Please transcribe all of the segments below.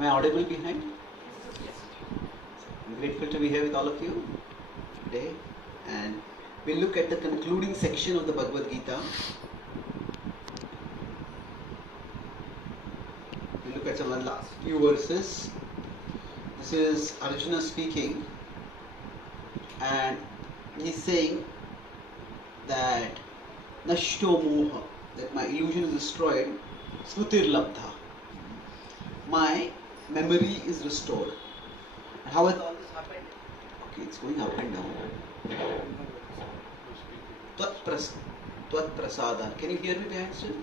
Am I audible behind? Yes. I'm grateful to be here with all of you today, and we'll look at the concluding section of the Bhagavad Gita. We'll look at some of the last few verses. This is Arjuna speaking, and he's saying that Nashto Moha, that my illusion is destroyed, Smutir Labdha, my memory is restored. And how has all this happened? Okay, it's going up and down. Tvat Prasadan. Can you hear me behind still?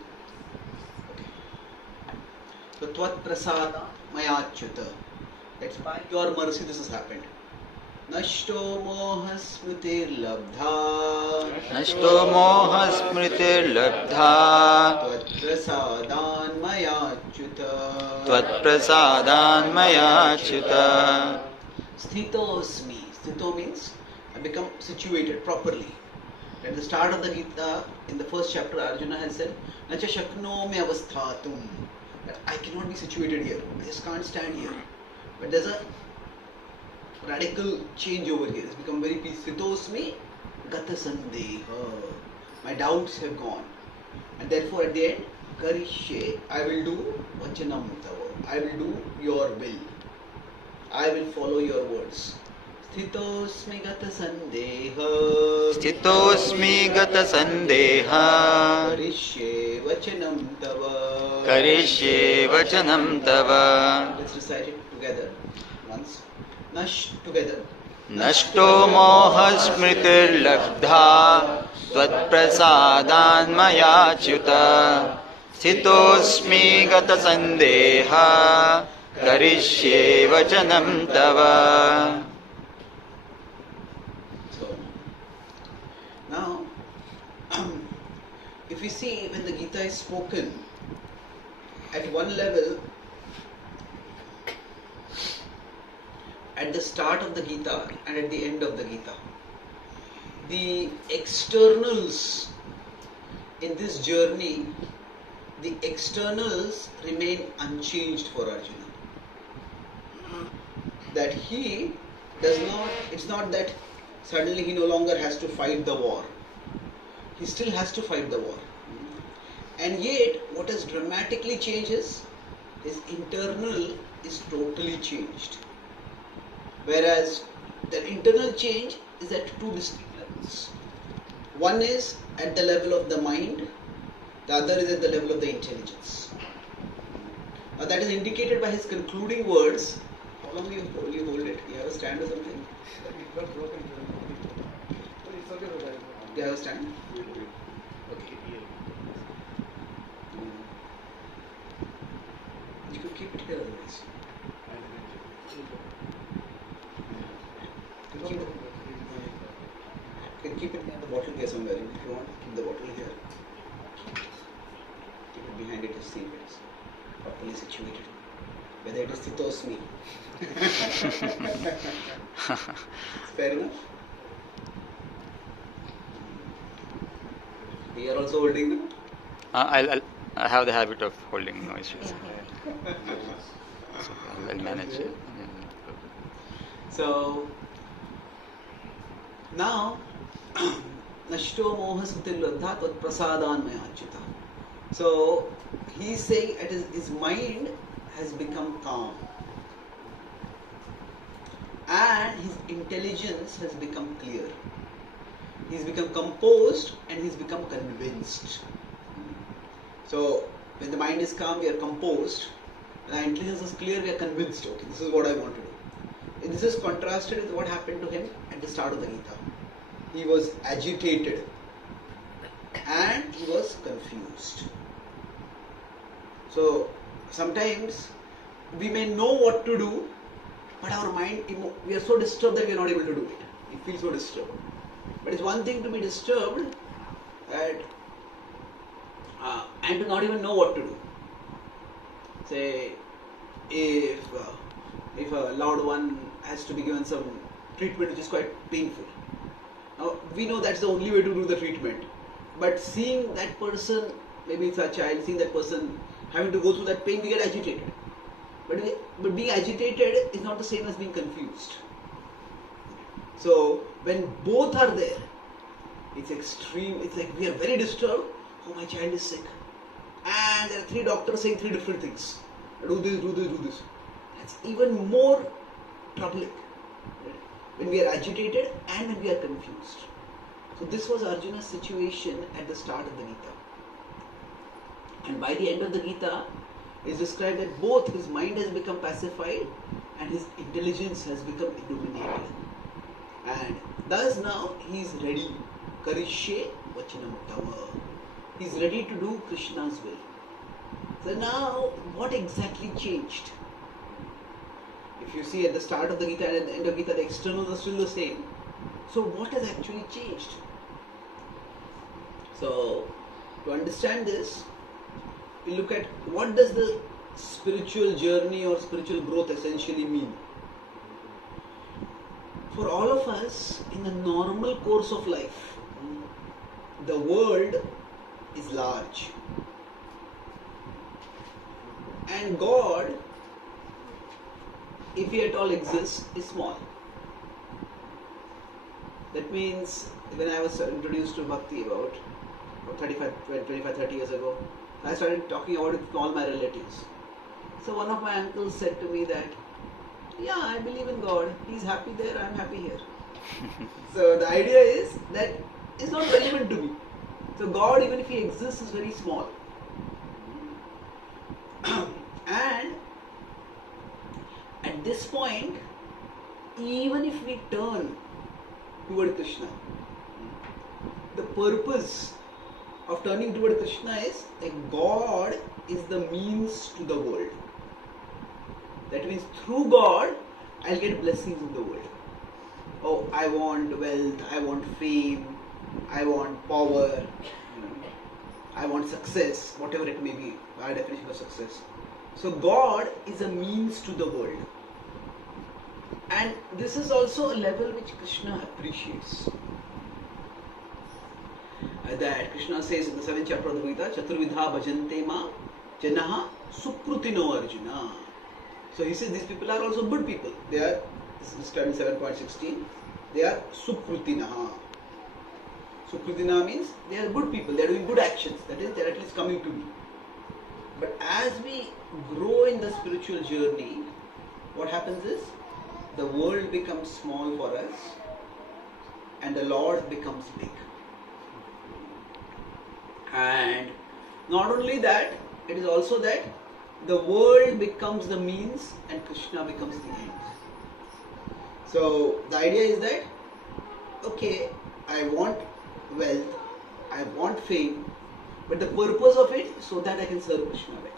Okay. So Tvat Prasada Mayachyuta. That's by your mercy this has happened. Nashto moha smritir labdha. Nashto moha smritir labdha. Tvat prasadan mayachyuta. Tvat prasadan mayachyuta. Sthitosmi. Sthito means I become situated properly. At the start of the Gita, in the first chapter, Arjuna has said, Nacha shaknomi avasthatum. That I cannot be situated here. I just can't stand here. But there's a radical change over here. It's become very peaceful. Sthitosmi gata sandeha. My doubts have gone. And therefore at the end, karishye, I will do vachanam tava. I will do your will. I will follow your words. Sthitosmi gata sandeha. Sthitosmi gata sandeha. Karishye vachanam tava. Karishye vachanam tava. Let's recite it together once. Together. Nashto moha smritir labdha. Tvat prasadan mayachyuta. Sthitosmi gata sandeha. Karishye vachanam tava. So, now, if we see when the Gita is spoken, at one level, at the start of the Gita and at the end of the Gita, the externals in this journey, the externals remain unchanged for Arjuna. That he does not, it's not that suddenly he no longer has to fight the war. He still has to fight the war. And yet, what has dramatically changed is his internal is totally changed. Whereas the internal change is at two distinct levels. One is at the level of the mind, the other is at the level of the intelligence. Now that is indicated by his concluding words. How long will you hold it? You have a stand or something? It got broken. It's okay. Do you have a stand? Okay. You could keep it here otherwise. You can keep it near the bottle here somewhere. If you want, keep the bottle here. Keep it behind it to see if it is properly situated. Whether it is Sthitosmi. Fair enough? We are also holding them? I have the habit of holding no issues. So I'll manage it. So, now, Nashto moha smritir labdha tvat prasadan mayachyuta. So, he is saying that his mind has become calm. And his intelligence has become clear. He's become composed and he's become convinced. So, when the mind is calm, we are composed. When our intelligence is clear, we are convinced. Okay, this is what I want to do. And this is contrasted with what happened to him at the start of the Gita. He was agitated and he was confused. So, sometimes we may know what to do, but our mind, we are so disturbed that we are not able to do it. We feel so disturbed. But it's one thing to be disturbed and to not even know what to do. Say, if a loved one has to be given some treatment which is quite painful. Now, we know that's the only way to do the treatment. But seeing that person, maybe it's a child, seeing that person having to go through that pain, we get agitated. But being agitated is not the same as being confused. So when both are there, it's extreme. It's like we are very disturbed. Oh, my child is sick, and there are 3 doctors saying 3 different things. Do this, do this, do this. That's even more troubling. When we are agitated and when we are confused. So this was Arjuna's situation at the start of the Gita. And by the end of the Gita, it is described that both his mind has become pacified and his intelligence has become illuminated. And thus now he is ready. Karishye vachanam tava. He is ready to do Krishna's will. So now, what exactly changed? If you see at the start of the Gita and at the end of Gita, the externals are still the same. So what has actually changed? So, to understand this, we look at what does the spiritual journey or spiritual growth essentially mean. For all of us, in the normal course of life, the world is large. And God, if He at all exists, is small. That means when I was introduced to Bhakti about 30 years ago, I started talking about it with all my relatives. So one of my uncles said to me that, yeah, I believe in God. He's happy there, I'm happy here. So the idea is that it's not relevant to me. So God, even if He exists, is very small. And at this point, even if we turn toward Krishna, the purpose of turning toward Krishna is that God is the means to the world. That means through God, I'll get blessings in the world. Oh, I want wealth, I want fame, I want power, I want success, whatever it may be, our definition of success. So God is a means to the world. And this is also a level which Krishna appreciates. That Krishna says in the 7th chapter of the Gita, Chaturvidha bhajante ma janaha sukrutino Arjuna. So he says these people are also good people. They are, this is described in 7.16, they are sukrutinaha. Sukrutina means they are good people, they are doing good actions. That is, they are at least coming to me. But as we grow in the spiritual journey, what happens is, the world becomes small for us and the Lord becomes big. And not only that, it is also that the world becomes the means and Krishna becomes the end. So the idea is that, okay, I want wealth, I want fame, but the purpose of it is so that I can serve Krishna better.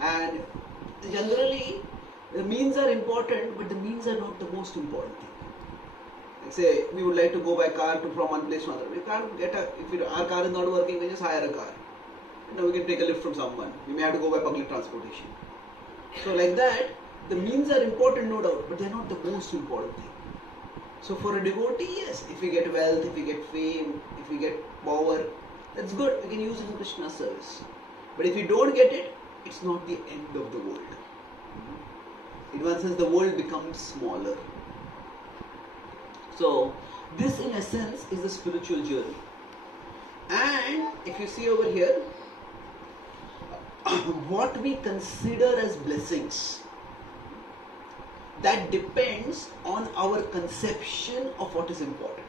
And generally, the means are important, but the means are not the most important thing. Like say, we would like to go by car from one place to another. We can't get our car is not working, we just hire a car. We can take a lift from someone. We may have to go by public transportation. So like that, the means are important, no doubt, but they are not the most important thing. So for a devotee, yes, if we get wealth, if we get fame, if we get power, that's good, we can use it in Krishna's service. But if we don't get it, it's not the end of the world. In one sense, the world becomes smaller. So, this in essence is the spiritual journey. And if you see over here, what we consider as blessings, that depends on our conception of what is important.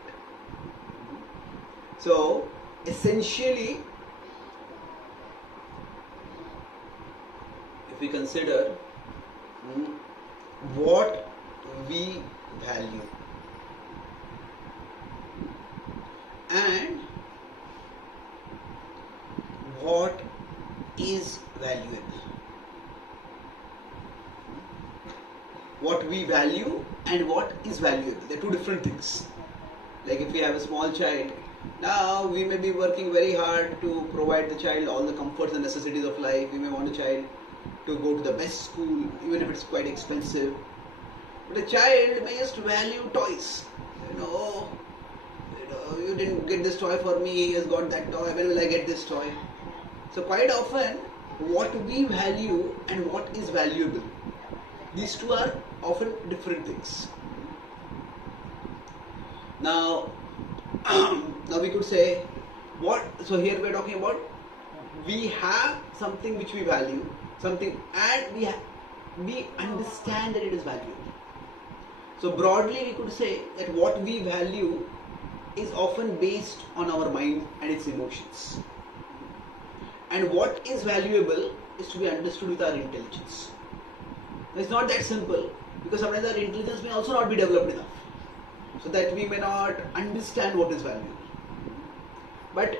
So, essentially, if we consider what we value and what is valuable. What we value and what is valuable. They are two different things. Like if we have a small child, now we may be working very hard to provide the child all the comforts and necessities of life. We may want a child to go to the best school, even if it's quite expensive. But a child may just value toys. You didn't get this toy for me, he has got that toy, when will I get this toy? So quite often, what we value and what is valuable. These two are often different things. Now, now we could say what. So here we are talking about we have something which we value, something, and we understand that it is valuable. So broadly, we could say that what we value is often based on our mind and its emotions. And what is valuable is to be understood with our intelligence. It's not that simple, because sometimes our intelligence may also not be developed enough, so that we may not understand what is valuable. But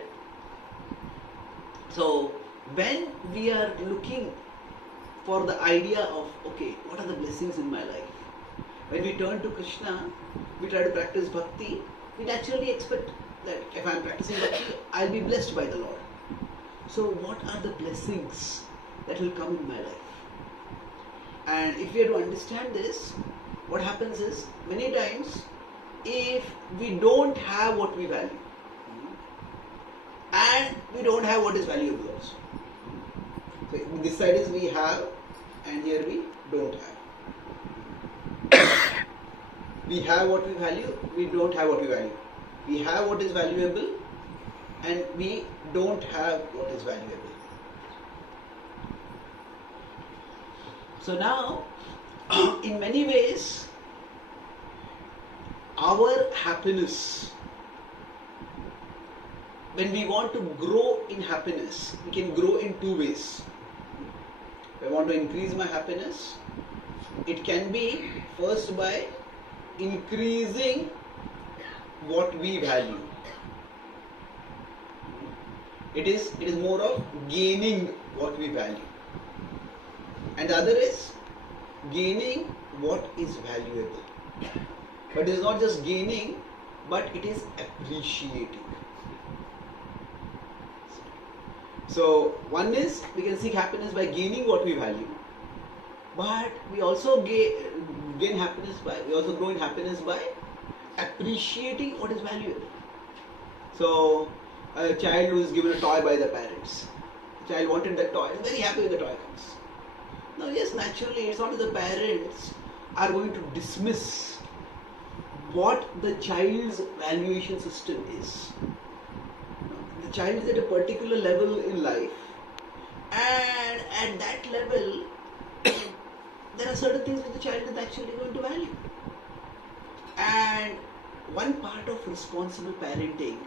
so when we are looking for the idea of, okay, what are the blessings in my life? When we turn to Krishna, we try to practice bhakti, we naturally expect that if I am practicing bhakti, I will be blessed by the Lord. So what are the blessings that will come in my life? And if we are to understand this, what happens is, many times, if we don't have what we value, and we don't have what is valuable also. So this side is we have, and here we don't have. We have what we value, we don't have what we value. We have what is valuable, and we don't have what is valuable. So now, in many ways, our happiness, when we want to grow in happiness, we can grow in two ways. If I want to increase my happiness, it can be first by increasing what we value. It is more of gaining what we value. And the other is gaining what is valuable. But it is not just gaining, but it is appreciating. So one is we can seek happiness by gaining what we value, but we also gain happiness by, we also grow in happiness by appreciating what is valuable. So a child who is given a toy by the parents, the child wanted that toy, is very happy when the toy comes. Now yes, naturally it's not that the parents are going to dismiss what the child's valuation system is. The child is at a particular level in life, and at that level there are certain things which the child is actually going to value. And one part of responsible parenting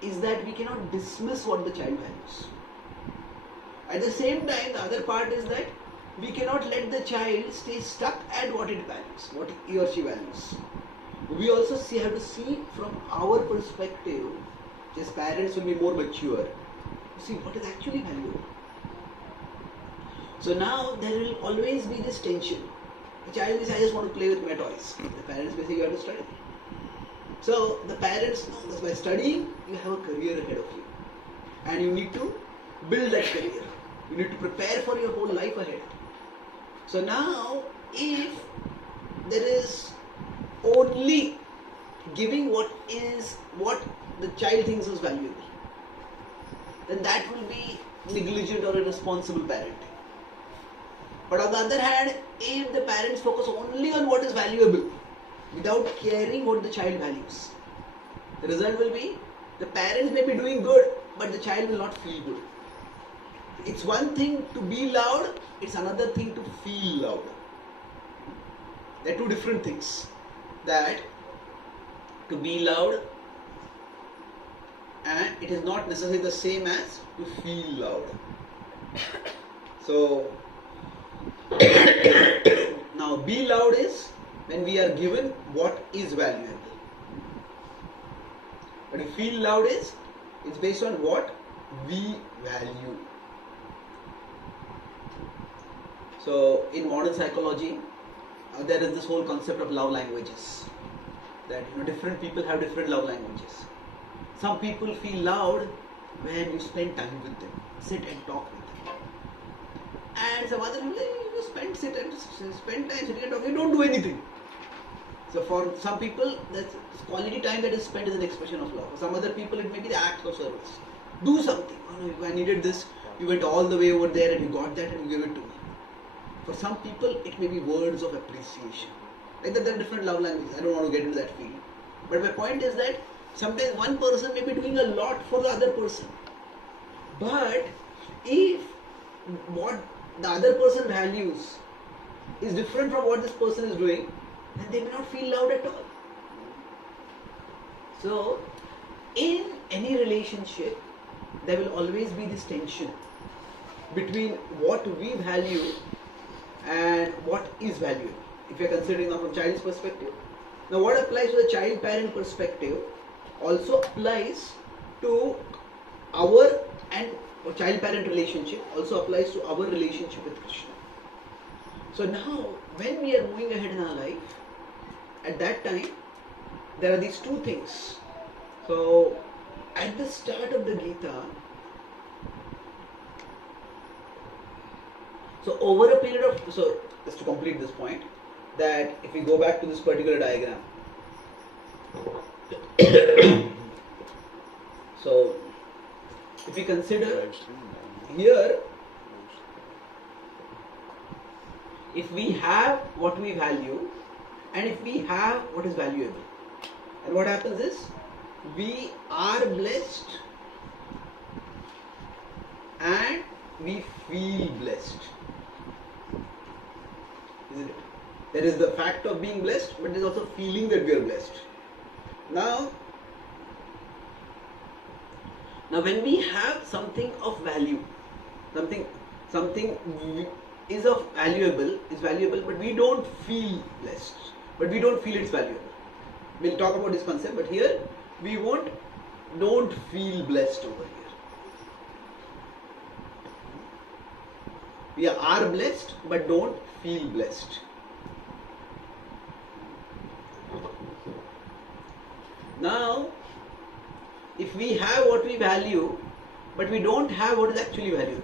is that we cannot dismiss what the child values. At the same time, the other part is that we cannot let the child stay stuck at what it values, what he or she values. We also have to see from our perspective, as parents will be more mature, to see what is actually valuable. So now there will always be this tension. The child will say, I just want to play with my toys. The parents may say, you have to study. So the parents know that by studying, you have a career ahead of you. And you need to build that career. You need to prepare for your whole life ahead. So now, if there is only giving what the child thinks is valuable, then that will be negligent or irresponsible parenting. But on the other hand, if the parents focus only on what is valuable without caring what the child values, the result will be the parents may be doing good, but the child will not feel good. It's one thing to be loud, it's another thing to feel loud. They're two different things. That to be loud, and it is not necessarily the same as to feel loud. So now be loud is when we are given what is valuable. But to feel loud is, it's based on what we value. So in modern psychology, there is this whole concept of love languages. That different people have different love languages. Some people feel loud when you spend time with them, sit and talk with them. And some other people, you spend time sitting and talking, you don't do anything. So for some people, that's quality time that is spent is an expression of love. For some other people, it may be the act of service. Do something. Oh no, I needed this. you went all the way over there and you got that and you gave it to me. For some people, it may be words of appreciation. Like that, there are different love languages. I don't want to get into that field. But my point is that sometimes one person may be doing a lot for the other person. But if what the other person values is different from what this person is doing, then they may not feel loved at all. So, in any relationship, there will always be this tension between what we value and what is valuable. If you are considering now from child's perspective. Now what applies to the child-parent perspective also applies to our and child-parent relationship, also applies to our relationship with Krishna. So now when we are moving ahead in our life, at that time there are these two things. So at the start of the Gita, so over a period of, so just to complete this point, that if we go back to this particular diagram, so if we consider here, if we have what we value and if we have what is valuable, and what happens is we are blessed and we feel blessed, isn't it? There is the fact of being blessed, but there is also feeling that we are blessed. Now when we have something of value, something is valuable, but we don't feel blessed, but we don't feel it's valuable. We'll talk about this concept, but here we don't feel blessed over here. We are blessed, but don't feel blessed. Now, if we have what we value, but we don't have what is actually valuable,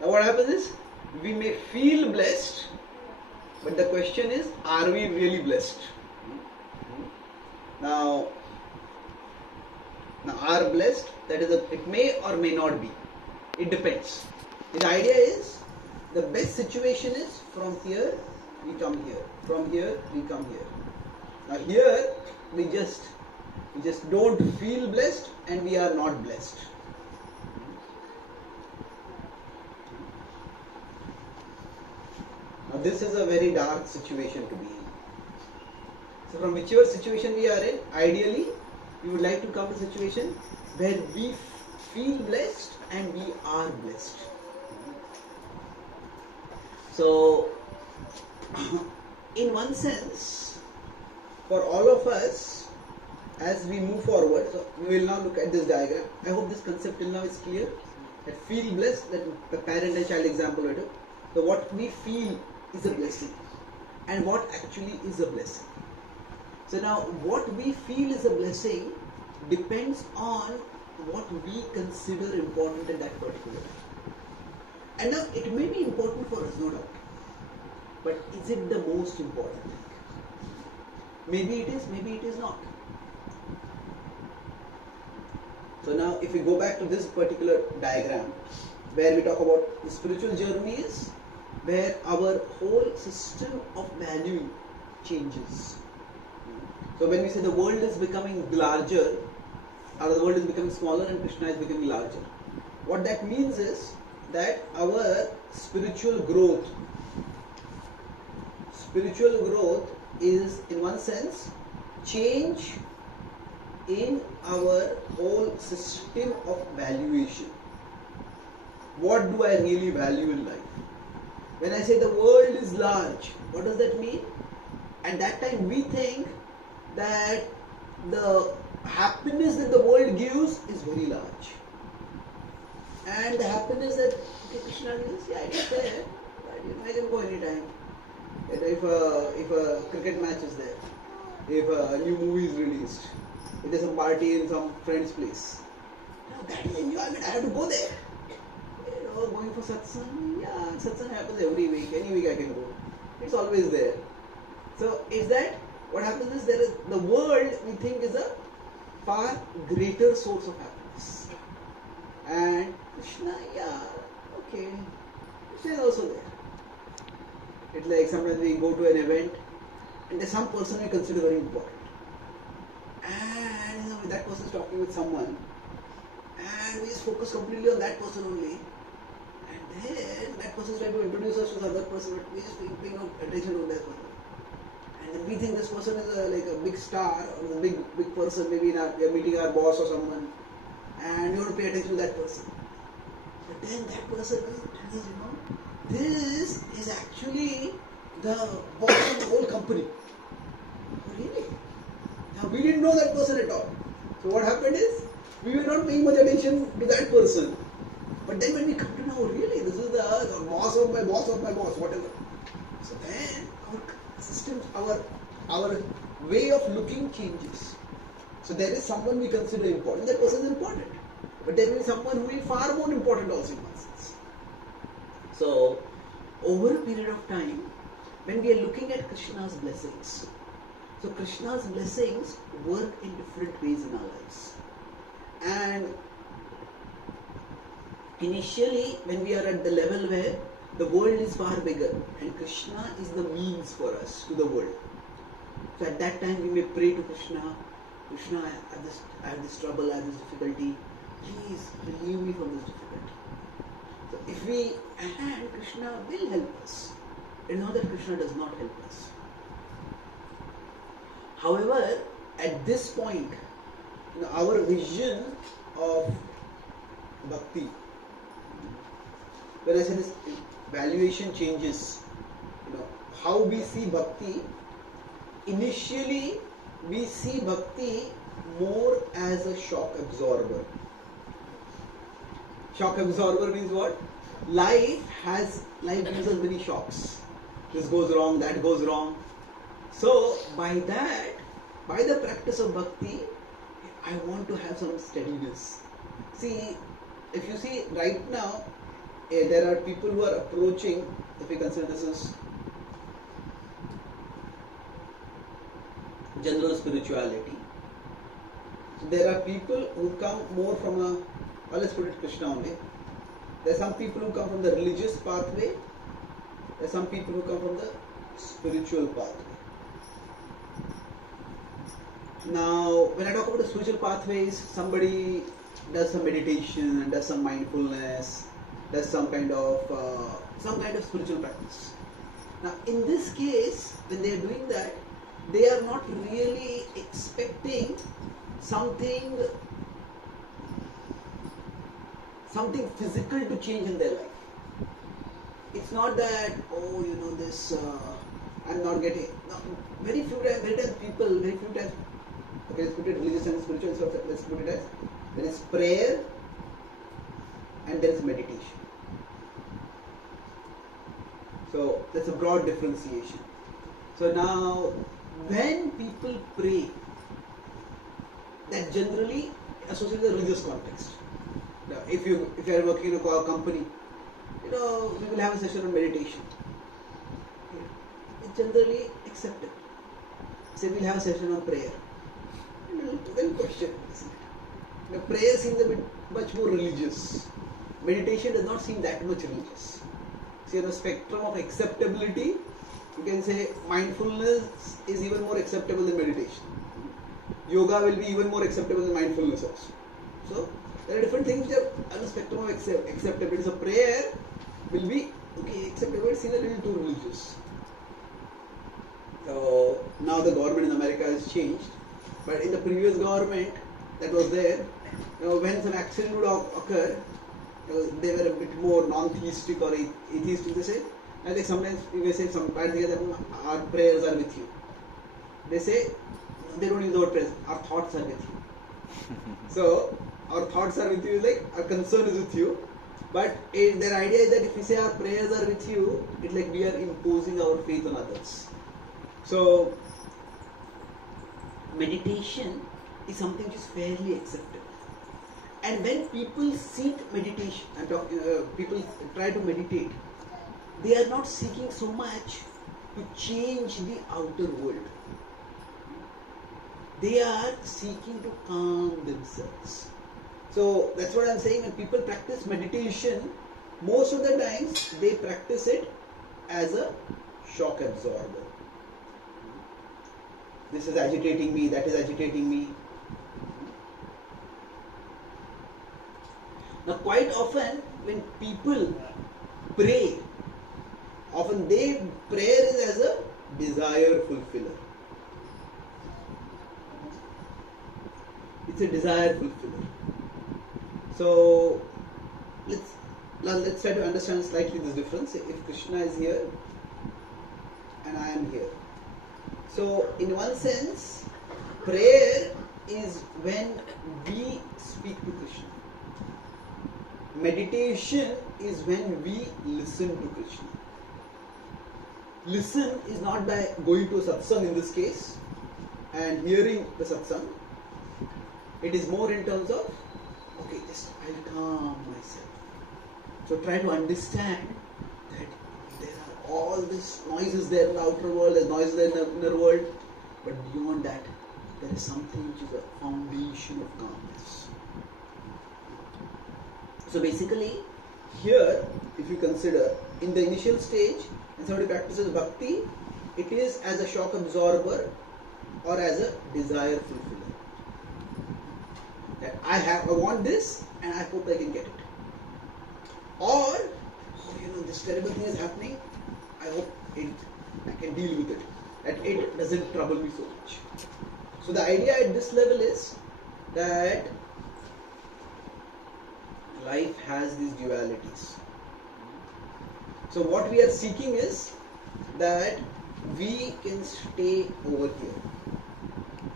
now what happens is, we may feel blessed, but the question is, are we really blessed? Now are blessed, that is, it may or may not be. It depends. The idea is, the best situation is, from here we come here, from here we come here. Now here we just don't feel blessed and we are not blessed. Now this is a very dark situation to be in. So from whichever situation we are in, ideally we would like to come to a situation where we feel blessed and we are blessed. So in one sense, for all of us, as we move forward, so we will now look at this diagram. I hope this concept till now is clear. That feel blessed, that the parent and child example I took. So what we feel is a blessing, and what actually is a blessing. So now what we feel is a blessing depends on what we consider important at that particular time. And now it may be important for us, no doubt. But is it the most important thing? Maybe it is, maybe it is not. So now if we go back to this particular diagram, where we talk about the spiritual journey is, where our whole system of valuing changes. So when we say the world is becoming larger, or the world is becoming smaller and Krishna is becoming larger, what that means is that our spiritual growth is, in one sense, change in our whole system of valuation. What do I really value in life? When I say the world is large, what does that mean? At that time we think that the happiness that the world gives is very large. And the happiness that Krishna gives, yeah, it is there. But I can go anytime. If a cricket match is there, if a new movie is released, if there's a party in some friend's place, that is enjoyment. I have to go there. Going for Satsang, yeah, Satsang happens every week. Any week I can go. It's always there. So is that what happens is, there is the world we think is a far greater source of happiness. And Krishna, yeah, Krishna is also there. It's like sometimes we go to an event and there's some person we consider very important. And that person is talking with someone and we just focus completely on that person only. And then that person is trying to introduce us to the other person, but we just pay no attention to that person. And then we think this person is like a big star or a big person, maybe we are meeting our boss or someone, and we want to pay attention to that person. But then that person is, this is actually the boss of the whole company. Oh, really? Now we didn't know that person at all. So what happened is, we were not paying much attention to that person. But then when we come to know, really, this is the boss of my boss, whatever. So then our systems, our way of looking changes. So there is someone we consider important, that person is important. But there will be someone who is far more important also in one sense. So over a period of time, when we are looking at Krishna's blessings, so Krishna's blessings work in different ways in our lives. And initially, when we are at the level where the world is far bigger and Krishna is the means for us to the world. So at that time we may pray to Krishna, Krishna, I have this trouble, I have this difficulty, please relieve me from this difficulty. So if we, and Krishna will help us. It's not that Krishna does not help us. However, at this point, our vision of bhakti, when I say this, valuation changes. How we see bhakti, initially we see bhakti more as a shock absorber. Shock absorber means what? Life gives us many shocks. This goes wrong, that goes wrong. So by the practice of bhakti, I want to have some steadiness. See, if you see right now, there are people who are approaching, if we consider this as general spirituality. So there are people who come more from let's put it Krishna only. There are some people who come from the religious pathway. There are some people who come from the spiritual pathway. Now, when I talk about the spiritual pathways, somebody does some meditation and does some mindfulness, does some kind of spiritual practice. Now, in this case, when they are doing that, they are not really expecting something physical to change in their life. It's not that, I'm not getting. No, very few times people, okay, let's put it religious and spiritual, so let's put it as, there is prayer and there is meditation. So that's a broad differentiation. So now, when people pray, that generally associated with the religious context. Now, if you are working in a company, we will have a session on meditation. It's generally accepted. Say we'll have a session on prayer. Then question, isn't it? Now, prayer seems a bit much more religious. Meditation does not seem that much religious. See, on the spectrum of acceptability, you can say mindfulness is even more acceptable than meditation. Yoga will be even more acceptable than mindfulness also. So, there are different things which are on the spectrum of acceptability. So, prayer will be acceptable, it seems a little too religious. So, now the government in America has changed. But in the previous government that was there, when some accident would occur, they were a bit more non-theistic or atheistic. They say, I think sometimes we may say, our prayers are with you. They say, they don't use the word prayers, our thoughts are with you. So, our thoughts are with you, like our concern is with you. But their idea is that if we say our prayers are with you, it's like we are imposing our faith on others. So, meditation is something which is fairly acceptable. And when people seek meditation, people try to meditate, they are not seeking so much to change the outer world. They are seeking to calm themselves. So that's what I'm saying. When people practice meditation, most of the times they practice it as a shock absorber. This is agitating me, that is agitating me. Now quite often when people pray, often their prayer is as a desire fulfiller. It's a desire fulfiller. So let's try to understand slightly this difference. If Krishna is here and I am here. So in one sense, prayer is when we speak to Krishna. Meditation is when we listen to Krishna. Listen is not by going to a satsang in this case and hearing the satsang. It is more in terms of, okay, just I'll calm myself. So try to understand that there are all these noises there in the outer world, there's noises there in the inner world, but beyond that, there is something which is a foundation of calmness. So basically, here, if you consider, in the initial stage, when somebody practices bhakti, it is as a shock absorber or as a desire fulfiller. That I want this and I hope I can get it. Or, this terrible thing is happening, I hope I can deal with it. That it doesn't trouble me so much. So the idea at this level is that life has these dualities. So what we are seeking is that we can stay over here.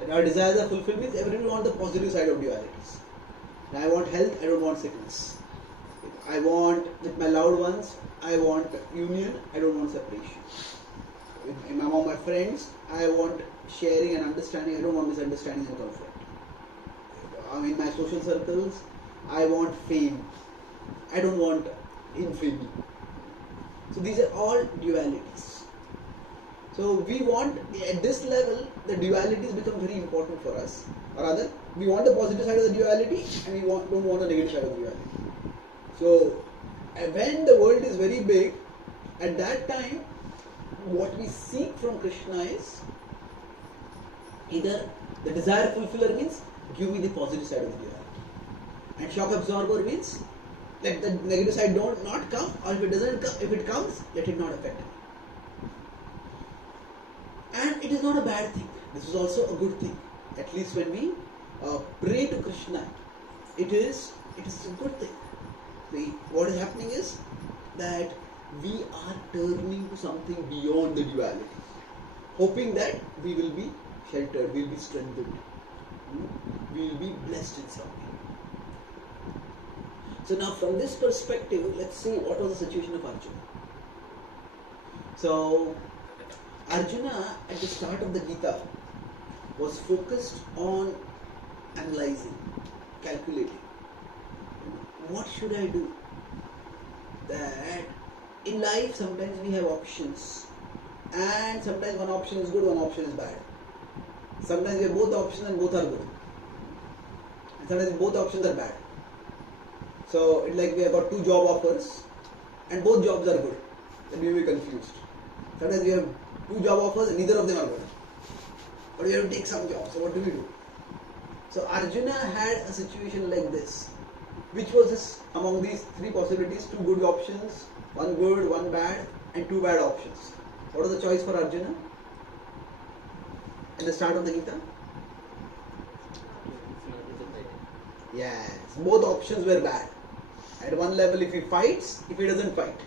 That our desires are fulfilled means everyone wants the positive side of dualities. And I want health, I don't want sickness. If I want with my loved ones, I want union, I don't want separation. Among my friends, I want sharing and understanding, I don't want misunderstanding and conflict. In my social circles, I want fame, I don't want infamy. So these are all dualities. So we want, at this level, the dualities become very important for us. Or rather, we want the positive side of the duality and we don't want the negative side of the duality. So when the world is very big, at that time, what we seek from Krishna is either the desire fulfiller means give me the positive side of the duality. And shock absorber means let the negative side not come, or if it doesn't come, if it comes, let it not affect me. And it is not a bad thing. This is also a good thing. At least when we pray to Krishna, it is a good thing. What is happening is that we are turning to something beyond the duality, hoping that we will be sheltered, we will be strengthened, we will be blessed in some way. So now from this perspective, let's see what was the situation of Arjuna. So Arjuna at the start of the Gita was focused on analyzing, calculating. What should I do? That in life sometimes we have options, and sometimes one option is good, one option is bad. Sometimes we have both options and both are good. And sometimes both options are bad. So it's like we have got two job offers and both jobs are good. Then we will be confused. Sometimes we have two job offers and neither of them are good. But we have to take some job. So what do we do? So Arjuna had a situation like this. Which was this among these three possibilities? Two good options, one good, one bad, and two bad options. What was the choice for Arjuna at the start of the Gita? Yes, both options were bad. At one level, if he fights, if he doesn't fight.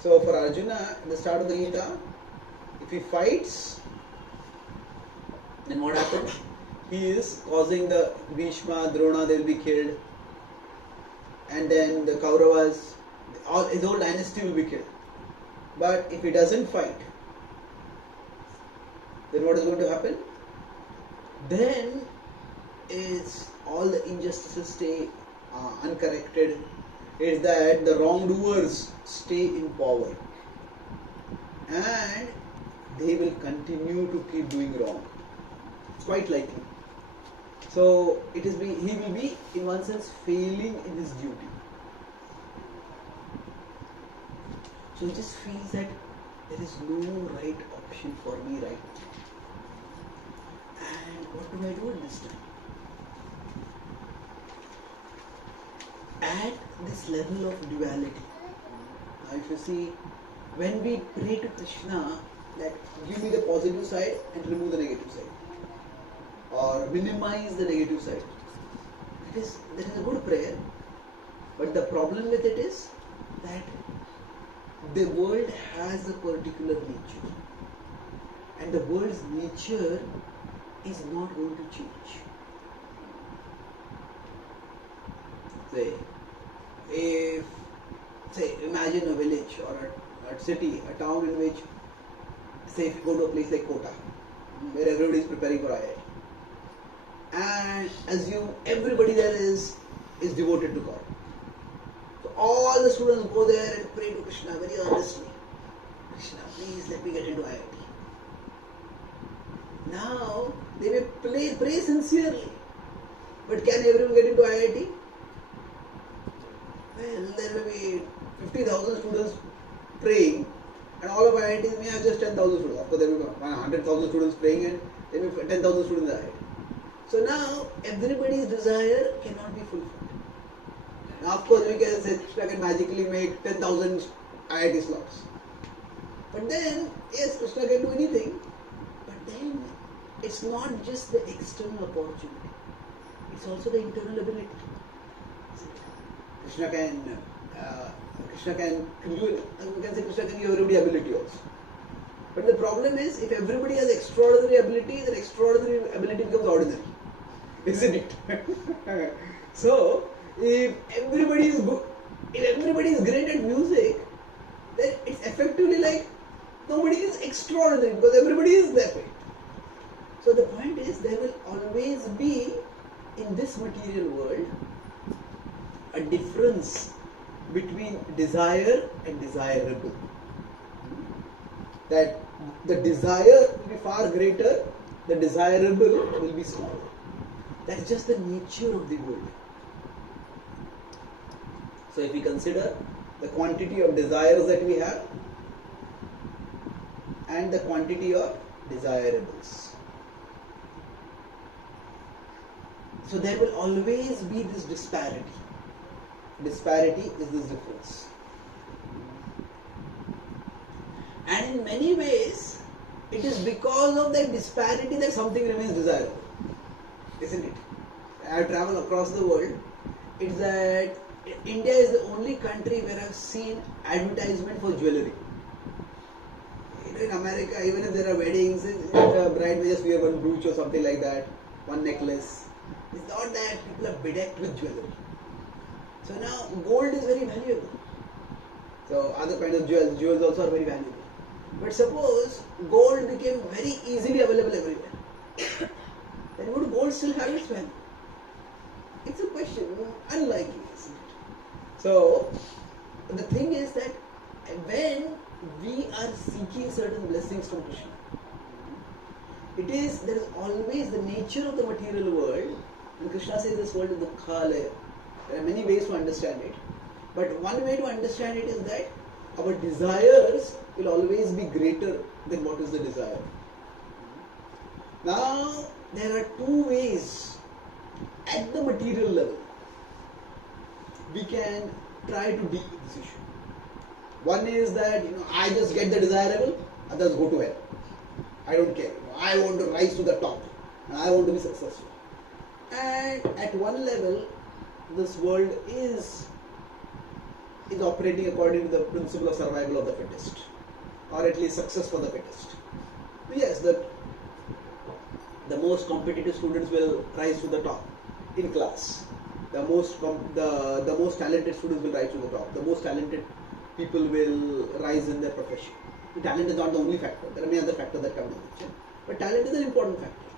So for Arjuna, at the start of the Gita, if he fights, then what happens? He is causing the Bhishma, Drona, they will be killed. And then the Kauravas, his whole dynasty will be killed. But if he doesn't fight, then what is going to happen? Then is all the injustices stay uncorrected. Is that the wrongdoers stay in power, and they will continue to keep doing wrong. It's quite likely. So he will be in one sense failing in his duty. So he just feels that there is no right option for me right now. And what do I do at this time? At this level of duality. Now if you see, when we pray to Krishna, that give me the positive side and remove the negative side, or minimize the negative side, that is a good prayer. But the problem with it is that the world has a particular nature, and the world's nature is not going to change. Imagine a village or a city, a town in which, say if you go to a place like Kota, where everybody is preparing for IIT, and assume everybody there is devoted to God. So all the students go there and pray to Krishna very earnestly. Krishna, please let me get into IIT. Now, they may pray sincerely, but can everyone get into IIT? Well, there may be 50,000 students praying, and all of IITs may have just 10,000 students. Of course, there will be 100,000 students praying, and there may be 10,000 students in IIT. So now, everybody's desire cannot be fulfilled. Now, of course, we can say Krishna can magically make 10,000 IIT slots. But then, yes, Krishna can do anything, but then it's not just the external opportunity, it's also the internal ability. Krishna can give everybody ability also. But the problem is, if everybody has extraordinary ability, then extraordinary ability becomes ordinary, isn't it? So, if everybody is good, if everybody is great at music, then it's effectively like nobody is extraordinary because everybody is that way. So the point is, there will always be in this material world a difference between desire and desirable. That the desire will be far greater, the desirable will be smaller. That's just the nature of the world. So if we consider the quantity of desires that we have and the quantity of desirables, so there will always be this disparity. Disparity is this difference. And in many ways, it is because of that disparity that something remains desirable. Isn't it? I have traveled across the world. It's that India is the only country where I've seen advertisement for jewelry. In America, even if there are weddings, the bride may just wear one brooch or something like that, one necklace. It's not that people are bedecked with jewelry. So now gold is very valuable. So other kinds of jewels also are very valuable. But suppose gold became very easily available everywhere, then would gold still have its value? It's a question, unlikely, isn't it? So the thing is that when we are seeking certain blessings from Krishna, there is always the nature of the material world, and Krishna says this world is dukkhalaya. There are many ways to understand it, but one way to understand it is that our desires will always be greater than what is the desire. Now, there are two ways at the material level we can try to deal with this issue. One is that I just get the desirable, others go to hell. I don't care. I want to rise to the top. I want to be successful. And at one level, this world is operating according to the principle of survival of the fittest, or at least success for the fittest. Yes, the most competitive students will rise to the top in class. The most talented students will rise to the top. The most talented people will rise in their profession. Talent is not the only factor. There are many other factors that come into picture, but talent is an important factor.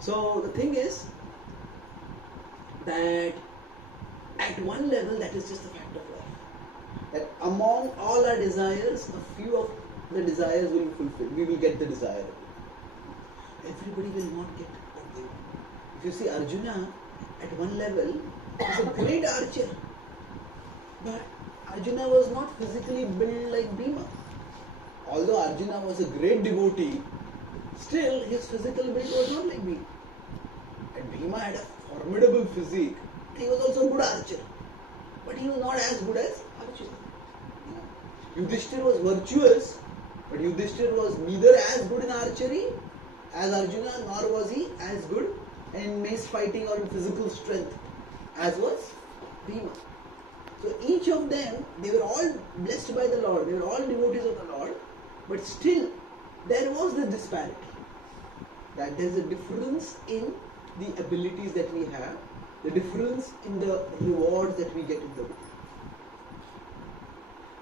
So the thing is that at one level, that is just a fact of life. That among all our desires, a few of the desires will be fulfilled. We will get the desire. Everybody will not get what they want. If you see Arjuna, at one level, is a great archer. But Arjuna was not physically built like Bhima. Although Arjuna was a great devotee, still his physical build was not like Bhima. And Bhima had a formidable physique. He was also a good archer. But he was not as good as Arjuna. Yudhishthir was virtuous, but Yudhishthir was neither as good in archery as Arjuna, nor was he as good in mace fighting or in physical strength as was Bhima. So each of them, they were all blessed by the Lord, they were all devotees of the Lord, but still there was the disparity. That there is a difference in the abilities that we have, the difference in the rewards that we get in the world.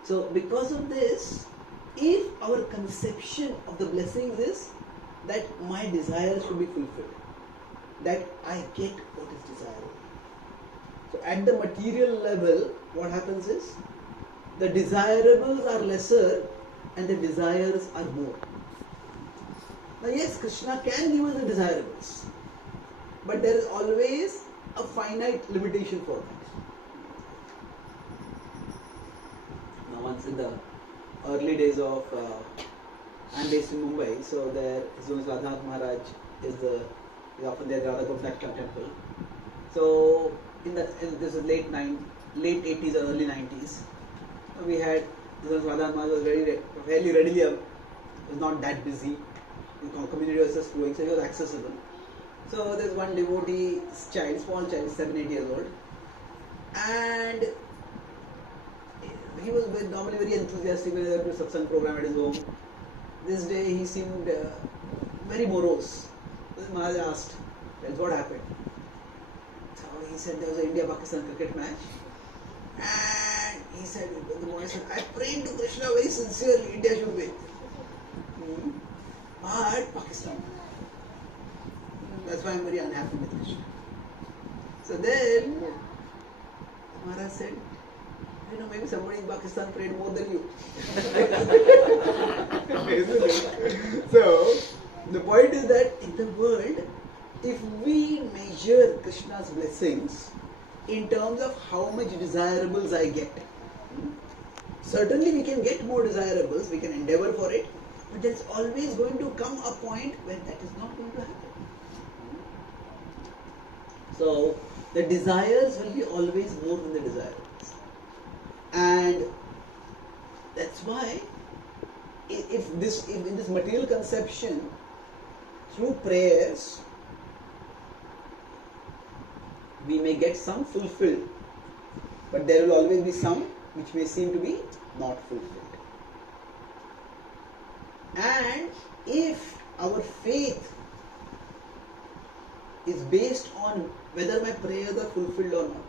So because of this, if our conception of the blessings is that my desires should be fulfilled, that I get what is desirable. So at the material level, what happens is, the desirables are lesser and the desires are more. Now yes, Krishna can give us the desirables, but there is always a finite limitation for that. Now once in the early days of, I'm based in Mumbai, so there is Radha Maharaj is often there at Radha Gopinath temple. So this is late 80s or early 90s, we had Radha Maharaj was fairly readily, was not that busy. The community was just growing, so he was accessible. So there's one devotee child, small child, 7-8 years old, and he was normally very enthusiastic when he went to Satsang program at his home. This day he seemed very morose. So Maharaj asked, what happened? So he said there was an India-Pakistan cricket match, and he said, the boy said, I prayed to Krishna very sincerely, India should win. But Pakistan. That's why I'm very unhappy with Krishna. So then Maharaj said, maybe somebody in Pakistan prayed more than you. So the point is that in the world, if we measure Krishna's blessings in terms of how much desirables I get, certainly we can get more desirables, we can endeavor for it, but there's always going to come a point when that is not going to happen. So the desires will be always more than the desirables. And that's why if in this material conception, through prayers, we may get some fulfilled, but there will always be some which may seem to be not fulfilled. And if our faith is based on whether my prayers are fulfilled or not,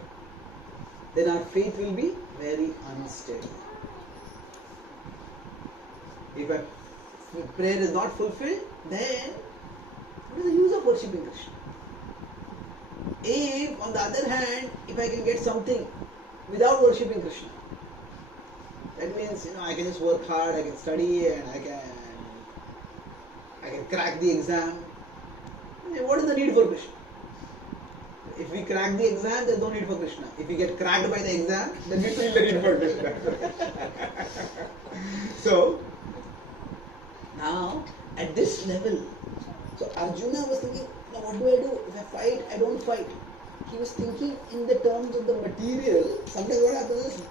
then our faith will be very unsteady. If a prayer is not fulfilled, then what is the use of worshipping Krishna? If, on the other hand, if I can get something without worshipping Krishna, that means I can just work hard, I can study, and I can crack the exam. What is the need for Krishna? If we crack the exam, there's no need for Krishna. If we get cracked by the exam, then we feel the need for Krishna. So, now, at this level, so Arjuna was thinking, now what do I do? If I fight, I don't fight. He was thinking in the terms of the material. Sometimes what happens is,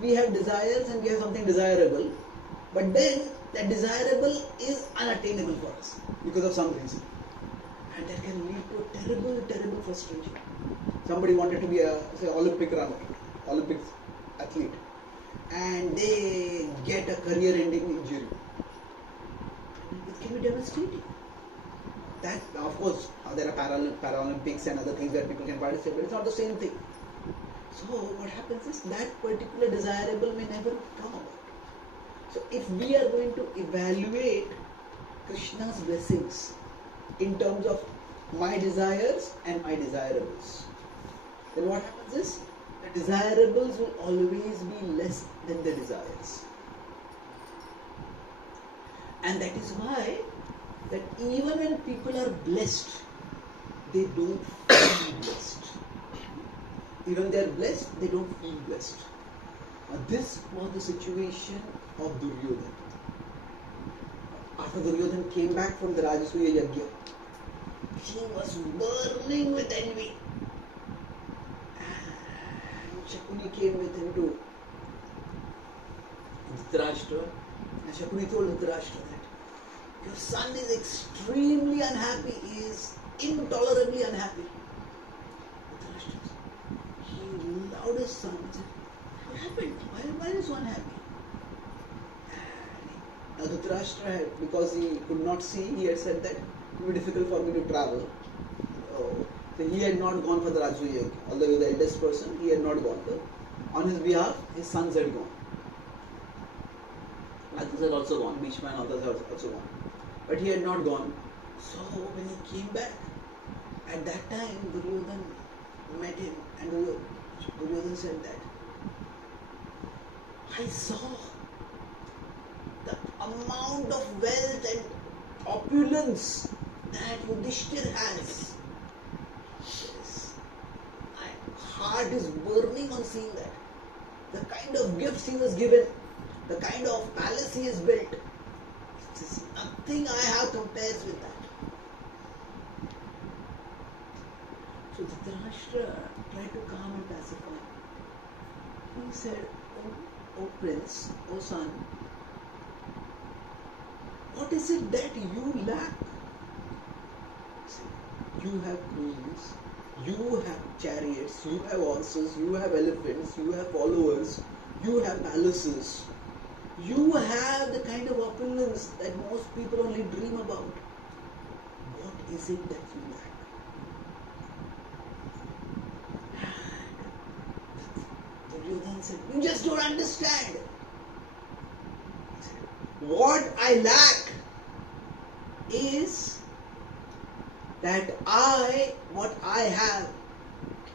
we have desires and we have something desirable, but then that desirable is unattainable for us because of some reason. And that can lead to a terrible, terrible frustration. Somebody wanted to be a, say, Olympic runner, Olympics athlete, and they get a career-ending injury. It can be devastating. That, of course, there are Paralympics and other things where people can participate, but it's not the same thing. So what happens is that particular desirable may never come about. So if we are going to evaluate Krishna's blessings in terms of my desires and my desirables, then what happens is the desirables will always be less than the desires. And that is why that even when people are blessed, they don't feel blessed. Even they are blessed, they don't feel blessed. This was the situation of Duryodhana. After Duryodhana came back from the Rajasuya Yajna, he was burning with envy. And Shakuni came with him to Dhritarashtra. And Shakuni told Dhritarashtra that your son is extremely unhappy. He is intolerably unhappy. Dhritarashtra, he loved his son and said, what happened? Why is so unhappy? Now Dhritarashtra, because he could not see, he had said that it would be difficult for me to travel. So he had not gone for the Rajasuya Yajna. Although he was the eldest person, he had not gone. But on his behalf, his sons had gone. Others had also gone, Bhishma and others had also gone. But he had not gone. So when he came back, at that time Duryodhana met him and Duryodhana said that, I saw the amount of wealth and opulence that Yudhishthir has. Yes. My heart is burning on seeing that. The kind of gifts he was given, the kind of palace he has built, it is nothing I have compares with that. So Dhritarashtra tried to calm and pacify. He said, O prince, O son, what is it that you lack? You have queens, you have chariots, you have horses, you have elephants, you have followers, you have palaces. You have the kind of opulence that most people only dream about. What is it that you lack? Duryodhana said, you just don't understand. He said, what I lack is that what I have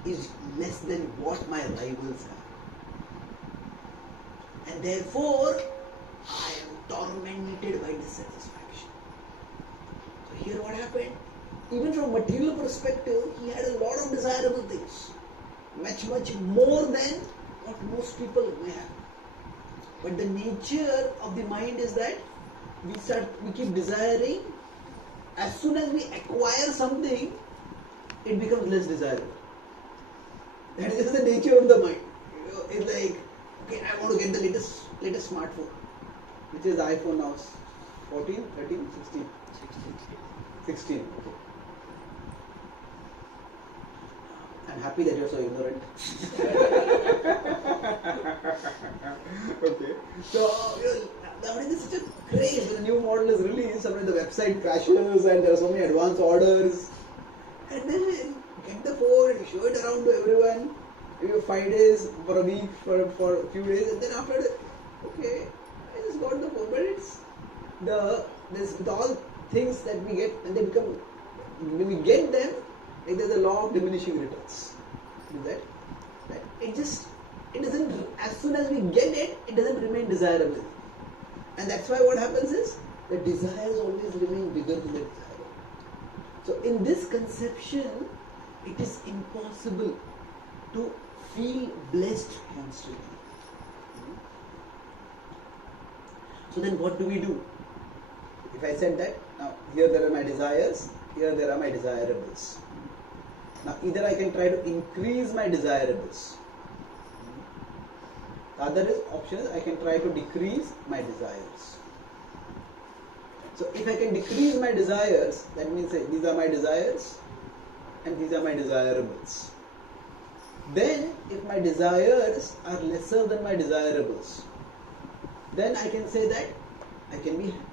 is less than what my rivals have. And therefore, I am tormented by dissatisfaction. So here what happened? Even from material perspective, he had a lot of desirable things. Much more than what most people may have. But the nature of the mind is that we keep desiring. As soon as we acquire something, it becomes less desirable. That is the nature of the mind. It's like, okay, I want to get the latest smartphone, which is the iPhone now. 14, 13, 16? 16. Okay. I'm happy that you're so ignorant. Okay. So, nowadays there's such a craze. When a new model is released, sometimes the website crashes and there are so many advance orders. And then you get the phone and you show it around to everyone. Maybe 5 days, for a week, for a few days, and then after that, okay, I just got the phone. But it's with all things that we get, and they become, when we get them, like there's a law of diminishing returns. Do that it doesn't, as soon as we get it, it doesn't remain desirable. And that's why what happens is, the desires always remain bigger than the desire. So in this conception, it is impossible to feel blessed constantly. So then what do we do? If I said that, now here there are my desires, here there are my desirables. Now either I can try to increase my desirables. The other option is I can try to decrease my desires. So if I can decrease my desires, that means these are my desires and these are my desirables. Then if my desires are lesser than my desirables, then I can say that I can be happy.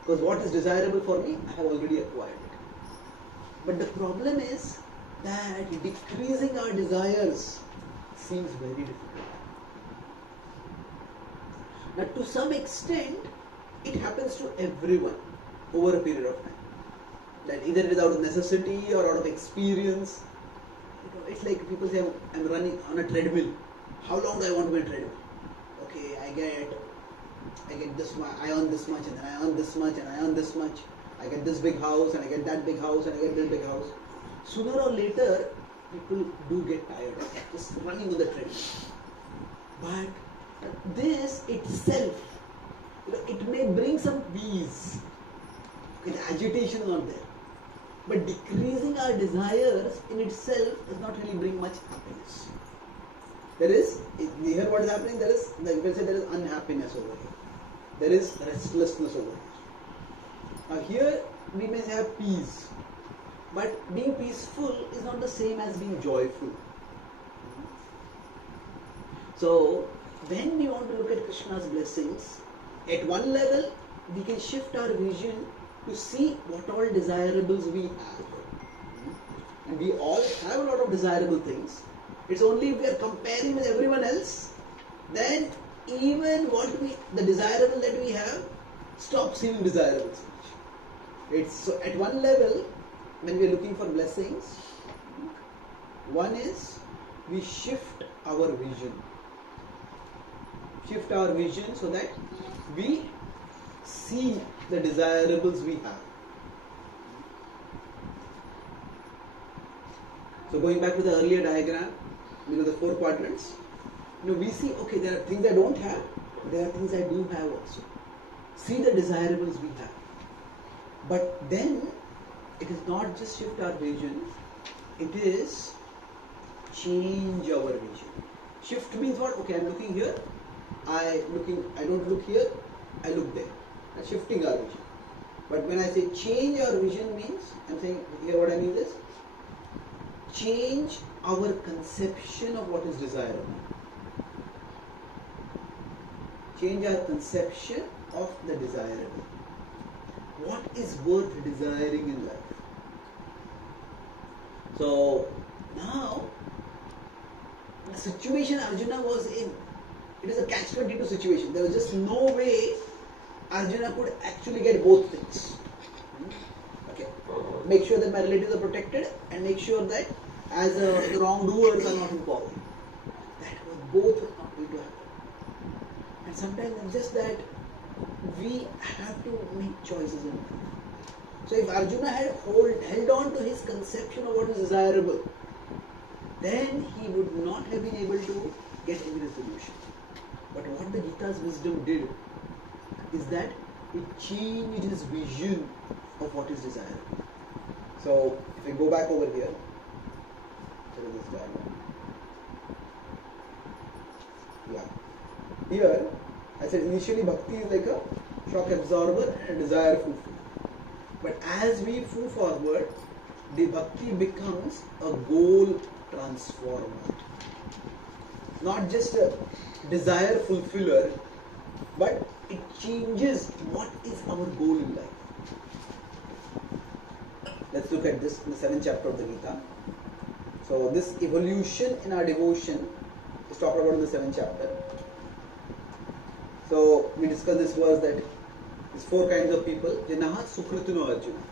Because what is desirable for me, I have already acquired it. But the problem is that decreasing our desires seems very difficult. Now to some extent, it happens to everyone over a period of time. That either it is out of necessity or out of experience. It's like people say, I'm running on a treadmill. How long do I want to be on a treadmill? Okay, I get this much, I earn this much, and then I earn this much, and I earn this much. I get this big house, and I get that big house, and I get this big house. Sooner or later, people do get tired of just running on the treadmill. itself, it may bring some peace. The agitation is not there. But decreasing our desires in itself does not really bring much happiness. Here what is happening, you can say there is unhappiness over here. There is restlessness over here. Now here we may have peace. But being peaceful is not the same as being joyful. So when we want to look at Krishna's blessings, at one level we can shift our vision to see what all desirables we have. And we all have a lot of desirable things. It's only if we are comparing with everyone else, then even the desirable that we have stops seeming desirable so much. So at one level, when we are looking for blessings, one is we shift our vision. Shift our vision so that we see the desirables we have. So going back to the earlier diagram, the 4 quadrants, we see, okay, there are things I don't have, but there are things I do have also. See the desirables we have. But then, it is not just shift our vision, it is change our vision. Shift means what? Okay, I'm looking here, I don't look here, I look there. That's shifting our vision. But when I say change our vision means, I'm saying here what I mean is, change our conception of what is desirable. Change our conception of the desirable. What is worth desiring in life? So now, the situation Arjuna was in, it is a catch-22 situation. There was just no way Arjuna could actually get both things. Okay, make sure that my relatives are protected and make sure that as the wrongdoers are not involved. Both are not going to happen. And sometimes it's just that we have to make choices in life. So if Arjuna had held on to his conception of what is desirable, then he would not have been able to get any resolution. But what the Gita's wisdom did is that it changed his vision of what is desirable. So if I go back over here, there is this diagram. Yeah. Here, I said initially bhakti is like a shock absorber and a desire fulfiller. But as we move forward, the bhakti becomes a goal transformer. Not just a desire fulfiller, but it changes what is our goal in life. Let's look at this in the 7th chapter of the Gita. So this evolution in our devotion is talked about in the 7th chapter. So we discussed this verse that there's 4 kinds of people. Janaha Sukritino Arjuna.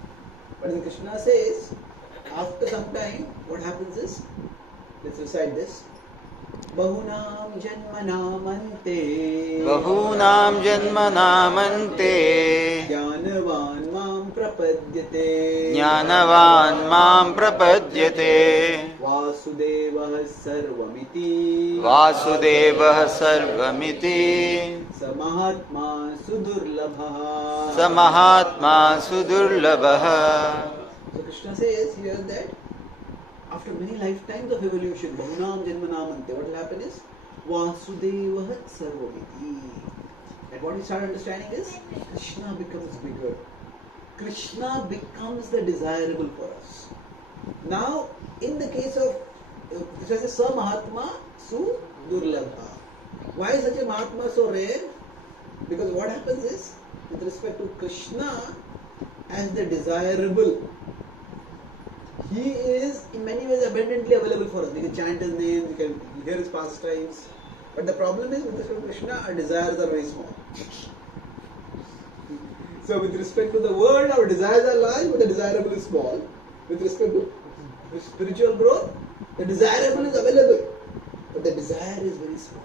But then Krishna says, after some time, what happens is, let's recite this. Bahunam janmanamante Bahunam janmanamante Jnanavan mam prapadyate Jnanavan mam prapadyate Vasudevah sarvamiti Vasudevah sarvamiti Samahatma sudurlabha Samahatma sudurlabha. So Krishna says here that after many lifetimes of evolution, Bahunam Janmanamante, what will happen is Vasudevah Sarvamiti. And what we start understanding is Krishna becomes bigger. Krishna becomes the desirable for us. Now, in the case of Krishna says Sa Mahatma Su Durlabha. Why is such a Mahatma so rare? Because what happens is, with respect to Krishna as the desirable, he is in many ways abundantly available for us. We can chant his name, we can hear his pastimes. But the problem is with respect to Krishna, our desires are very small. So with respect to the world, our desires are large, but the desirable is small. With respect to spiritual growth, the desirable is available, but the desire is very small.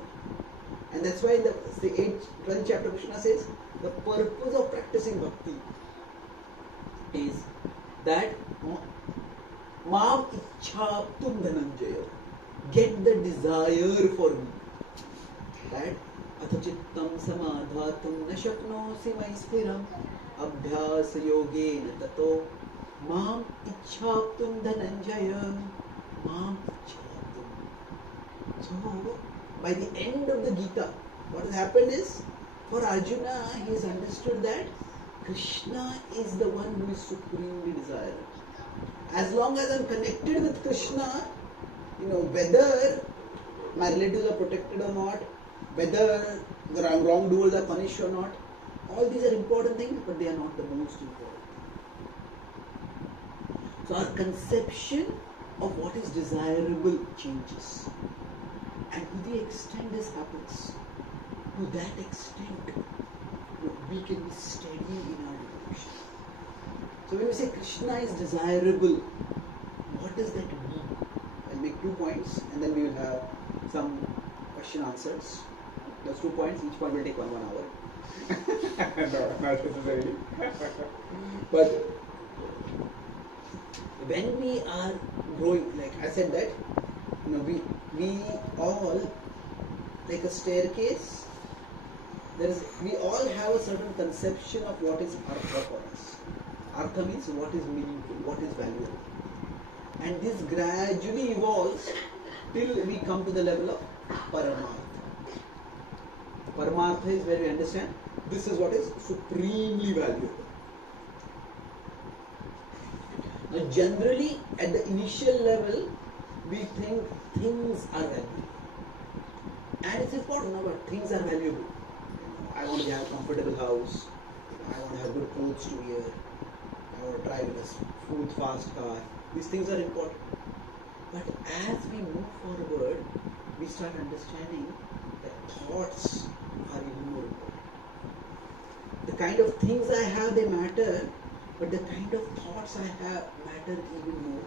And that's why in the 12th chapter Krishna says, the purpose of practicing bhakti is that Mam Ichhaptum Dhananjaya. Get the desire for me. That a अथ चित्तं समाधातुं न शक्नोषि मयि स्थिरम् अभ्यासयोगेन ततो माम् इच्छाप्तुं धनञ्जय माम् इच्छाप्तुं. So, by the end of the Gita, what has happened is, for Arjuna, he has understood that Krishna is the one who is supremely desired. As long as I am connected with Krishna, whether my relatives are protected or not, whether the wrongdoers are punished or not, all these are important things, but they are not the most important. So our conception of what is desirable changes. And to the extent this happens, to that extent, we can be steady in our devotion. So when we say Krishna is desirable, what does that mean? I'll make 2 points and then we will have some question answers. Those 2 points, each point will take 1 hour. No, not necessarily. But when we are growing, like I said that, we all, like a staircase, we all have a certain conception of what is artha for us. Artha means what is meaningful, what is valuable. And this gradually evolves till we come to the level of Paramartha. Paramartha is where we understand this is what is supremely valuable. Now generally at the initial level we think things are valuable. And it's important, but things are valuable. I want to have a comfortable house, I want to have good clothes to wear, I want to drive in a smooth, fast car. These things are important. But as we move forward, we start understanding that thoughts are even more important. The kind of things I have, they matter, but the kind of thoughts I have matter even more.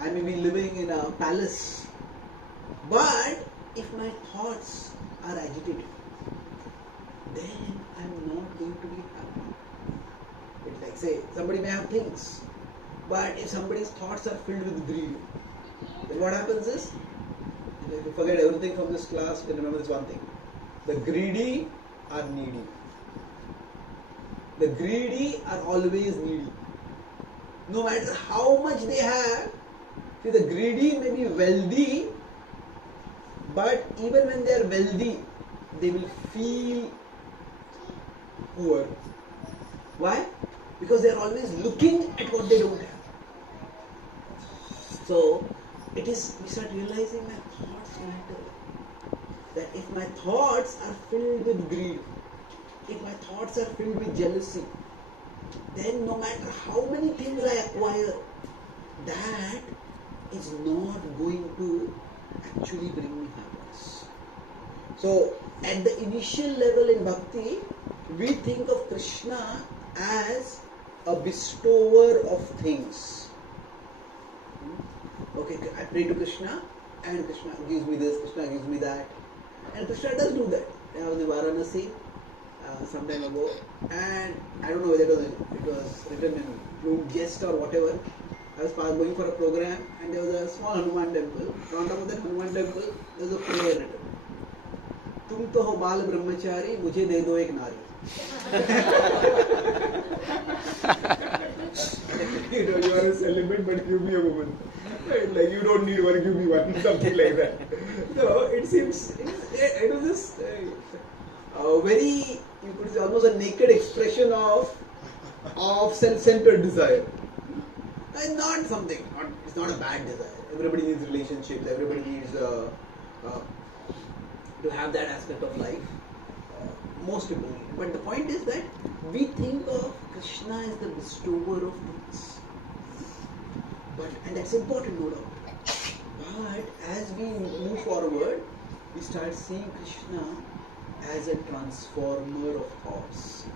I may be living in a palace, but if my thoughts are agitated, then I'm not going to be happy. It's like, say, somebody may have things, but if somebody's thoughts are filled with greed, then what happens is, if you forget everything from this class, then remember this one thing. The greedy are needy. The greedy are always needy. No matter how much they have, see, the greedy may be wealthy, but even when they are wealthy, they will feel poor. Why? Because they are always looking at what they don't have. So, we start realizing my thoughts matter. That if my thoughts are filled with greed, if my thoughts are filled with jealousy, then no matter how many things I acquire, that is not going to actually bring me happiness. So, at the initial level in bhakti, we think of Krishna as a bestower of things. Okay, I pray to Krishna and Krishna gives me this, Krishna gives me that. And Krishna does do that. I was in Varanasi some time ago, and I don't know whether it was written in room guest or whatever. I was going for a program and there was a small Hanuman temple. On top of that Hanuman temple, there was a prayer written. तुम तो हो बाल ब्रह्मचारी, मुझे दे दो एक नारी. You are a celibate, but give me a woman. Like you don't need one, give me one, something like that. So it seems it was this very, you could say, almost a naked expression of self-centered desire. It's not something. It's not a bad desire. Everybody needs relationships. Everybody needs to have that aspect of life. Most people need. But the point is that we think of Krishna as the bestower of things. And that's important, no doubt. But as we move forward, we start seeing Krishna as a transformer of thoughts,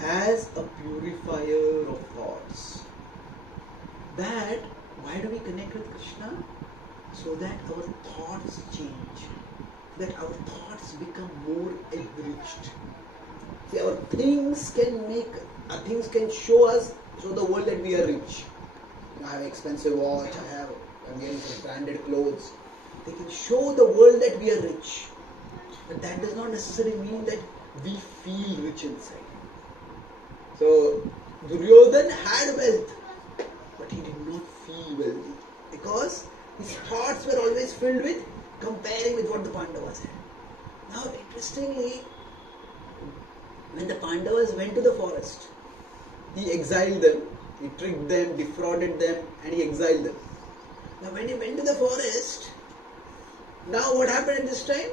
as a purifier of thoughts. That, why do we connect with Krishna? So that our thoughts change, that our thoughts become more enriched. See, our things can show the world that we are rich. I have an expensive watch, I'm wearing some branded clothes. They can show the world that we are rich. But that does not necessarily mean that we feel rich inside. So, Duryodhan had wealth, but he did not feel wealthy because his thoughts were always filled with comparing with what the Pandavas had. Now, interestingly, when the Pandavas went to the forest, he exiled them, he tricked them, defrauded them, and he exiled them. Now, when he went to the forest, now what happened at this time?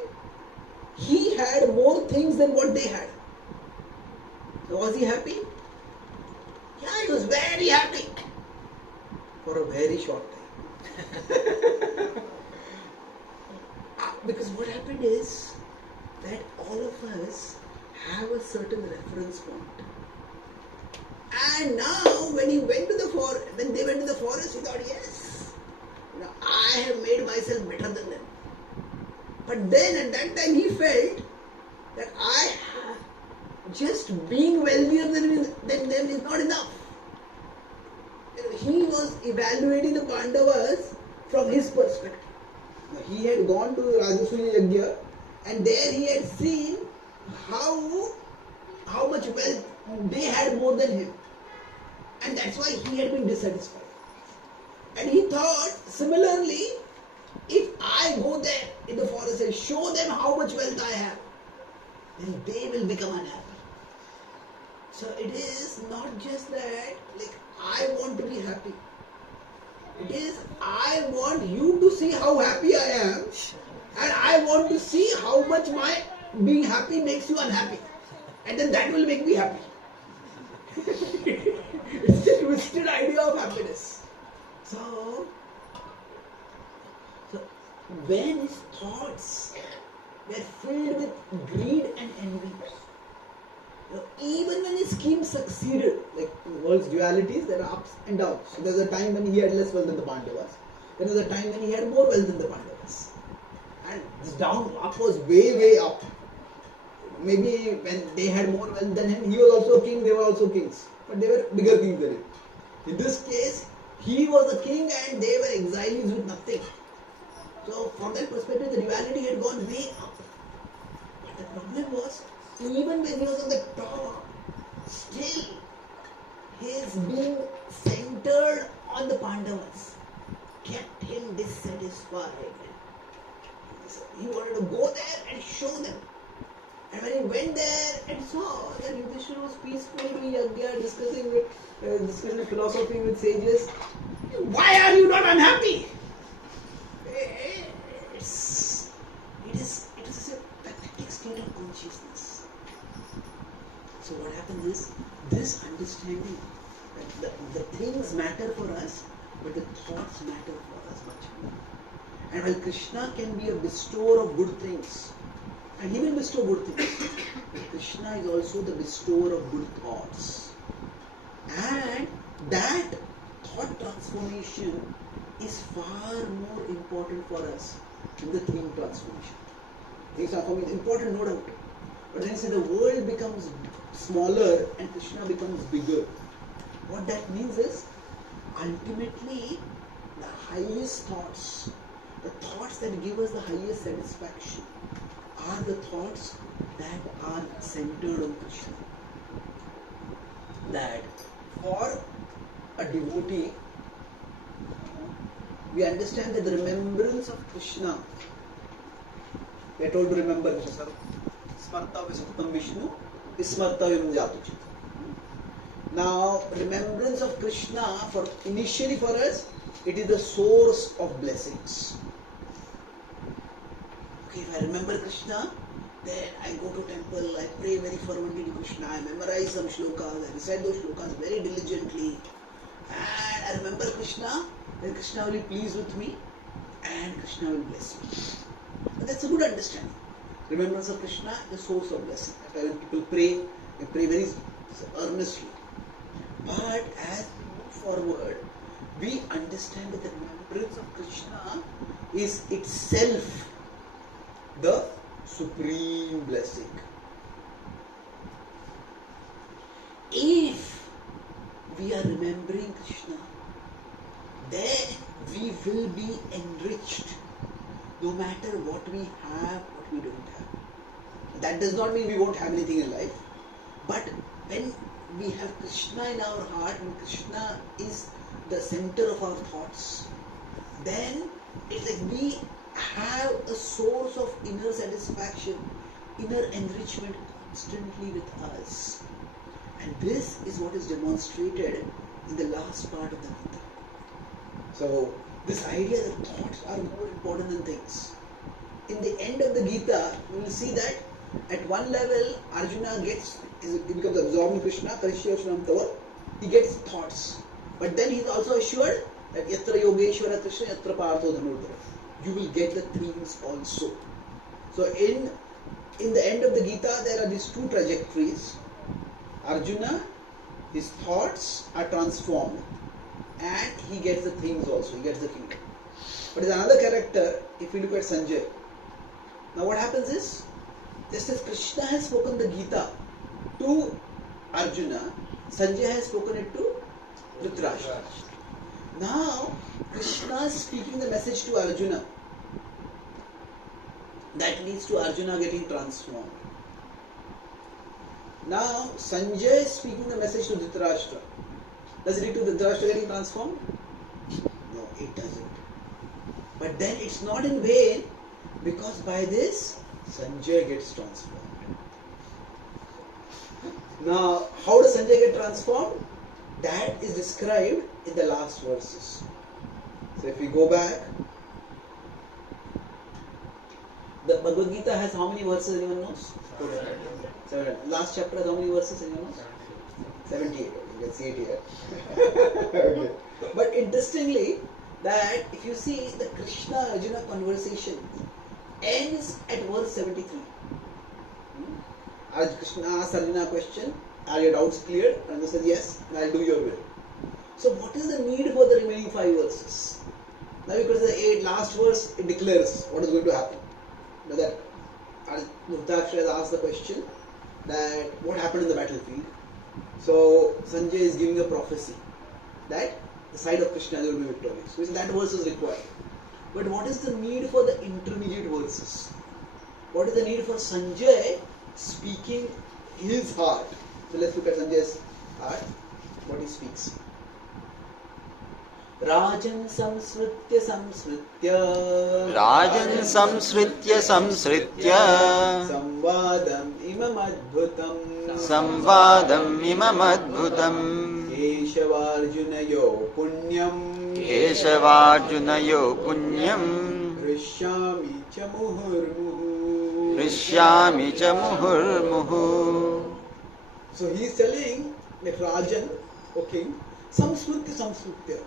He had more things than what they had. So, was he happy? Yeah, he was very happy for a very short time. Because what happened is that all of us have a certain reference point. And now when they went to the forest, he thought, yes, I have made myself better than them. But then at that time he felt that just being wealthier than them is not enough. He was evaluating the Pandavas from his perspective. He had gone to Rajasuya Yajna and there he had seen how much wealth they had more than him. And that's why he had been dissatisfied. And he thought, similarly, if I go there in the forest and show them how much wealth I have, then they will become unhappy. So it is not just that, like, I want to be happy. It is, I want you to see how happy I am, and I want to see how much my being happy makes you unhappy. And then that will make me happy. It's a twisted idea of happiness. So when his thoughts were filled with greed and envy, even when his scheme succeeded, like in world's dualities, there are ups and downs. So there was a time when he had less wealth than the Pandavas. There was a time when he had more wealth than the Pandavas. And this up was way, way up. Maybe when they had more wealth than him, he was also a king, they were also kings. But they were bigger kings than him. In this case, he was a king and they were exiles with nothing. So from that perspective, the duality had gone way up. But the problem was, even when he was on the top, still his being centered on the Pandavas kept him dissatisfied. He wanted to go there and show them. And when he went there and saw that Yudhishthira was peacefully doing yajna, discussing philosophy with sages, why are you not unhappy? It is a pathetic state of consciousness. So what happens is, this understanding that the things matter for us, but the thoughts matter for us much more. And while Krishna can be a bestower of good things, and he will bestow good things, Krishna is also the bestower of good thoughts. And that thought transformation is far more important for us than the thing transformation. Thing transformation is important, no doubt. But then say the world becomes smaller and Krishna becomes bigger. What that means is, ultimately, the highest thoughts, the thoughts that give us the highest satisfaction, are the thoughts that are centered on Krishna. That for a devotee, we understand that the remembrance of Krishna, we are told to remember Krishna. Smarta Visuktam Vishnu, Smartavim Jatuchit. Now, remembrance of Krishna, initially for us, it is the source of blessings. Okay, if I remember Krishna, then I go to temple, I pray very fervently to Krishna, I memorize some shlokas, I recite those shlokas very diligently, and I remember Krishna, then Krishna will be pleased with me, and Krishna will bless me. But that's a good understanding. Remembrance of Krishna is the source of blessing. That's why when people pray, they pray very earnestly. But as we move forward, we understand that the remembrance of Krishna is itself the supreme blessing. If we are remembering Krishna, then we will be enriched no matter what we have, what we don't have. that does not mean we won't have anything in life. But when we have Krishna in our heart, when Krishna is the center of our thoughts, then it's like we have a source of inner satisfaction, inner enrichment constantly with us. And this is what is demonstrated in the last part of the Gita. So, this idea that thoughts are more important than things. In the end of the Gita, we will see that at one level, Arjuna he becomes absorbed in Krishna, he gets thoughts. But then he is also assured that Yatra Yogeshwara Krishna, Yatra Partho Dhanurdhara. You will get the themes also. So in the end of the Gita, there are these two trajectories. Arjuna, his thoughts are transformed and he gets the themes also, he gets the kingdom. But there's another character, if you look at Sanjay. Now what happens is, just as Krishna has spoken the Gita to Arjuna, Sanjay has spoken it to Dhritarashtra. Now, Krishna is speaking the message to Arjuna. That leads to Arjuna getting transformed. Now, Sanjay is speaking the message to Dhritarashtra. Does it lead to Dhritarashtra getting transformed? No, it doesn't. But then it's not in vain, because by this, Sanjay gets transformed. Now, how does Sanjay get transformed? That is described in the last verses. So if we go back, the Bhagavad Gita has how many verses, anyone knows? 7. Last chapter has how many verses, anyone knows? 78. You can see it here. Okay. But interestingly, that if you see the Krishna-Arjuna conversation ends at verse 73. As Krishna asks Arjuna a question, are your doubts cleared? Arjuna says, yes, and I'll do your will. So what is the need for the remaining 5 verses? Now because the last verse, it declares what is going to happen. Now that Dhritarashtra has asked the question that what happened in the battlefield. So Sanjay is giving a prophecy that the side of Krishna will be victorious. So that verse is required. But what is the need for the intermediate verses? What is the need for Sanjay speaking his heart? So let's look at Sanjay's heart, what he speaks. Rajan samsritya samsritya samvadam imam adbhutam Keshavarjunayo punyam Rishyami cha muhurmuhu. So he is telling that Rajan, O king, samsritya.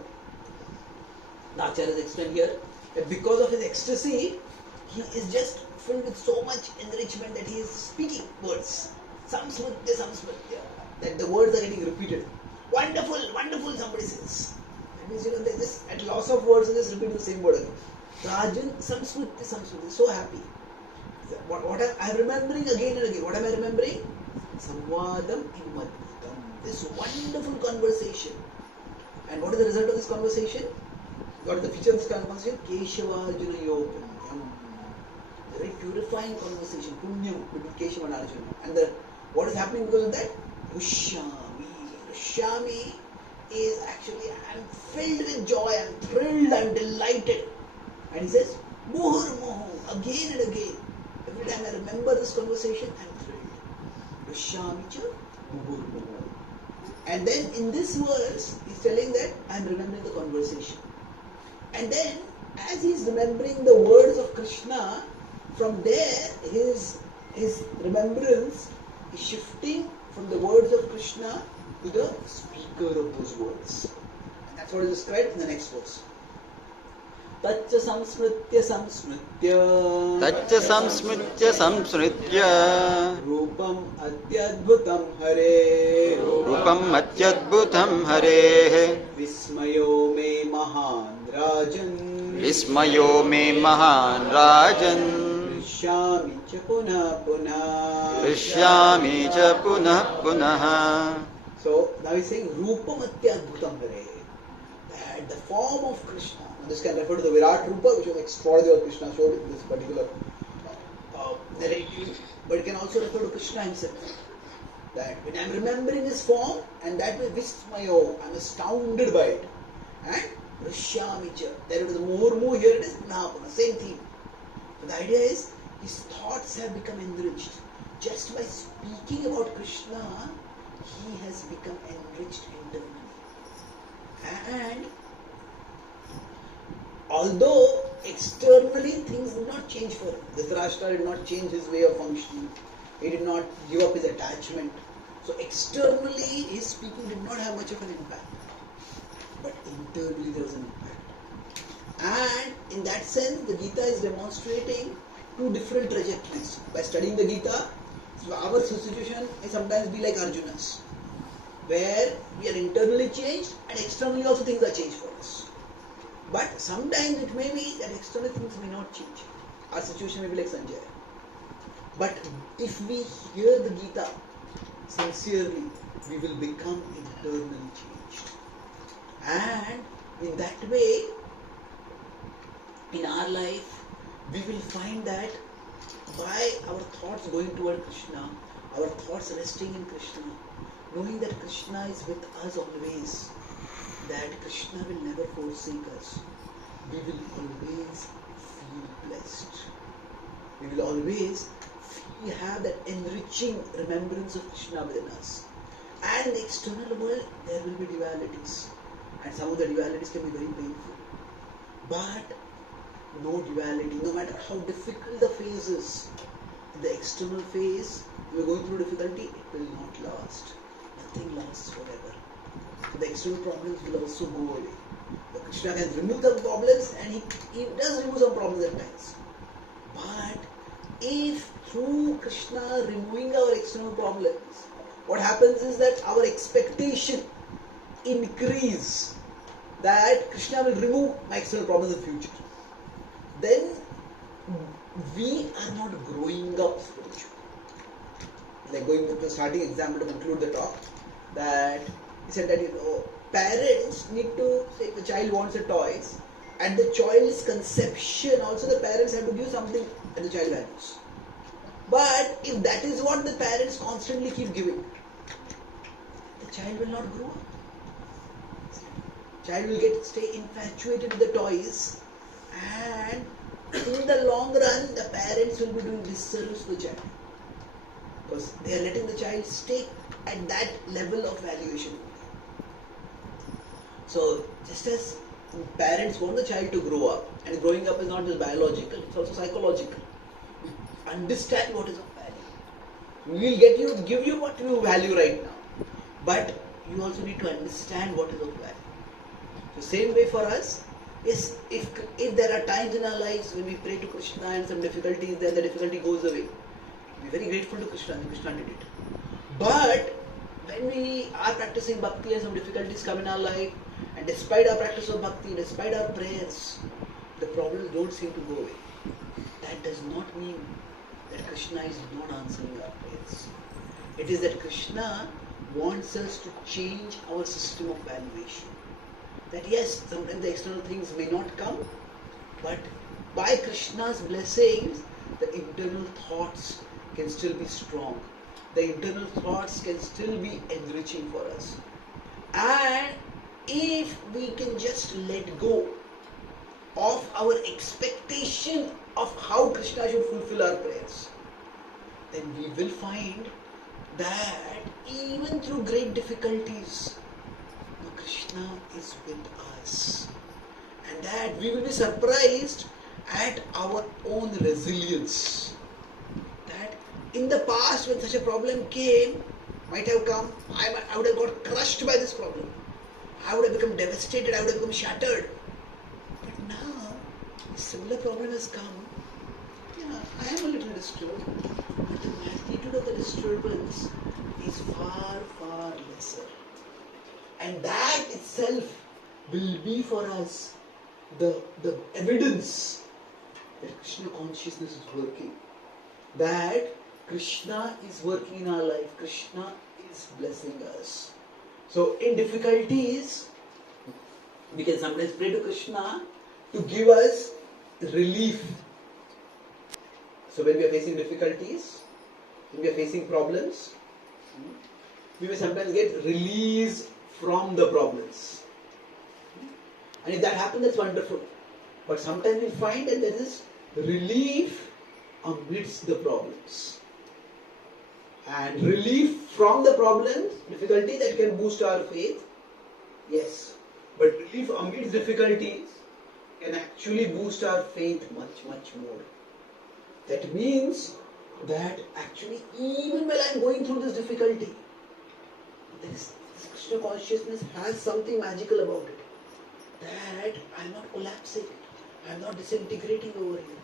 The Acharyas explain here that because of his ecstasy, he is just filled with so much enrichment that he is speaking words. Samsritya. That the words are getting repeated. Wonderful, somebody says. That means, they just, at loss of words, they just repeat the same word again. Rajan, samsritya, so happy. What I'm remembering again and again. What am I remembering? Samvadam imadbhutam. This wonderful conversation. And what is the result of this conversation? What is the feature of this conversation? Keshavarjunayo punyam. A very purifying conversation. Punyam between Keshava and Arjuna. And what is happening because of that? Rishyami is actually, I'm filled with joy, I'm thrilled, I'm delighted. And he says, muhurmuhu, again and again. Every time I remember this conversation, I'm thrilled. Rishyami cha muhurmuhu. And then in this verse, he's telling that I'm remembering the conversation. And then, as he's remembering the words of Krishna, from there, his remembrance is shifting from the words of Krishna to the speaker of those words. And that's what is described in the next verse. Taccha samsmritya Rupam atyadbhutam hare Vismayo me mahan rajan Rishyami cha punah. So now he's saying Rupam atyadbhutam hare. That the form of Krishna. This can refer to the Virat Rupa, which was extraordinary Krishna showed in this particular narrative, but it can also refer to Krishna himself. That when I am remembering his form, and that way vismayo, I am astounded by it. And Rishyamicha, there is more, here it is Nahapana, same theme. So the idea is, his thoughts have become enriched. Just by speaking about Krishna, he has become enriched internally. And although externally things did not change for him, Dhritarashtra did not change his way of functioning, he did not give up his attachment. So externally his speaking did not have much of an impact. But internally there was an impact. And in that sense, the Gita is demonstrating two different trajectories. By studying the Gita, so our situation may sometimes be like Arjuna's, where we are internally changed and externally also things are changed for us. But sometimes it may be that external things may not change. Our situation may be like Sanjay. But if we hear the Gita sincerely, we will become internally changed. And in that way, in our life, we will find that by our thoughts going toward Krishna, our thoughts resting in Krishna, knowing that Krishna is with us always, that Krishna will never forsake us, we will always feel blessed. We will always have that enriching remembrance of Krishna within us. And in the external world, there will be dualities. And some of the dualities can be very painful. But no duality, no matter how difficult the phase is, the external phase, you are going through difficulty, it will not last. Nothing lasts forever. The external problems will also go away. The Krishna can remove the problems, and he does remove some problems at times. But if through Krishna removing our external problems, what happens is that our expectation increase that Krishna will remove my external problems in the future. Then we are not growing up spiritually. Like going to the starting example to conclude the talk, that he said that parents need to say if the child wants a toy, at the child's conception also the parents have to give something that the child values. But if that is what the parents constantly keep giving, the child will not grow up. Child will stay infatuated with the toys, and in the long run the parents will be doing disservice to the child, because they are letting the child stay at that level of valuation. So just as parents want the child to grow up, and growing up is not just biological, it's also psychological. Understand what is of value. We will give you what you value right now, but you also need to understand what is of value. So same way for us, is if there are times in our lives when we pray to Krishna and some difficulty is there, the difficulty goes away. We are very grateful to Krishna, and Krishna did it. But when we are practicing bhakti and some difficulties come in our life, and despite our practice of bhakti, despite our prayers, the problems don't seem to go away. That does not mean that Krishna is not answering our prayers. It is that Krishna wants us to change our system of valuation. That yes, sometimes the external things may not come, but by Krishna's blessings, the internal thoughts can still be strong. The internal thoughts can still be enriching for us. And if we can just let go of our expectation of how Krishna should fulfill our prayers, then we will find that even through great difficulties, Krishna is with us. And that we will be surprised at our own resilience. That in the past when such a problem might have come, I would have got crushed by this problem. I would have become devastated, I would have become shattered. But now, a similar problem has come. Yeah, I am a little disturbed, but the magnitude of the disturbance is far, far lesser. And that itself will be for us the evidence that Krishna consciousness is working. That Krishna is working in our life. Krishna is blessing us. So in difficulties, we can sometimes pray to Krishna to give us relief. So when we are facing difficulties, when we are facing problems, we may sometimes get release from the problems. And if that happens, that's wonderful. But sometimes we find that there is relief amidst the problems. And relief from the problems, difficulty, that can boost our faith. Yes. But relief amidst difficulties can actually boost our faith much, much more. That means that actually even when I am going through this difficulty, this Krishna consciousness has something magical about it. That I am not collapsing, I am not disintegrating over here.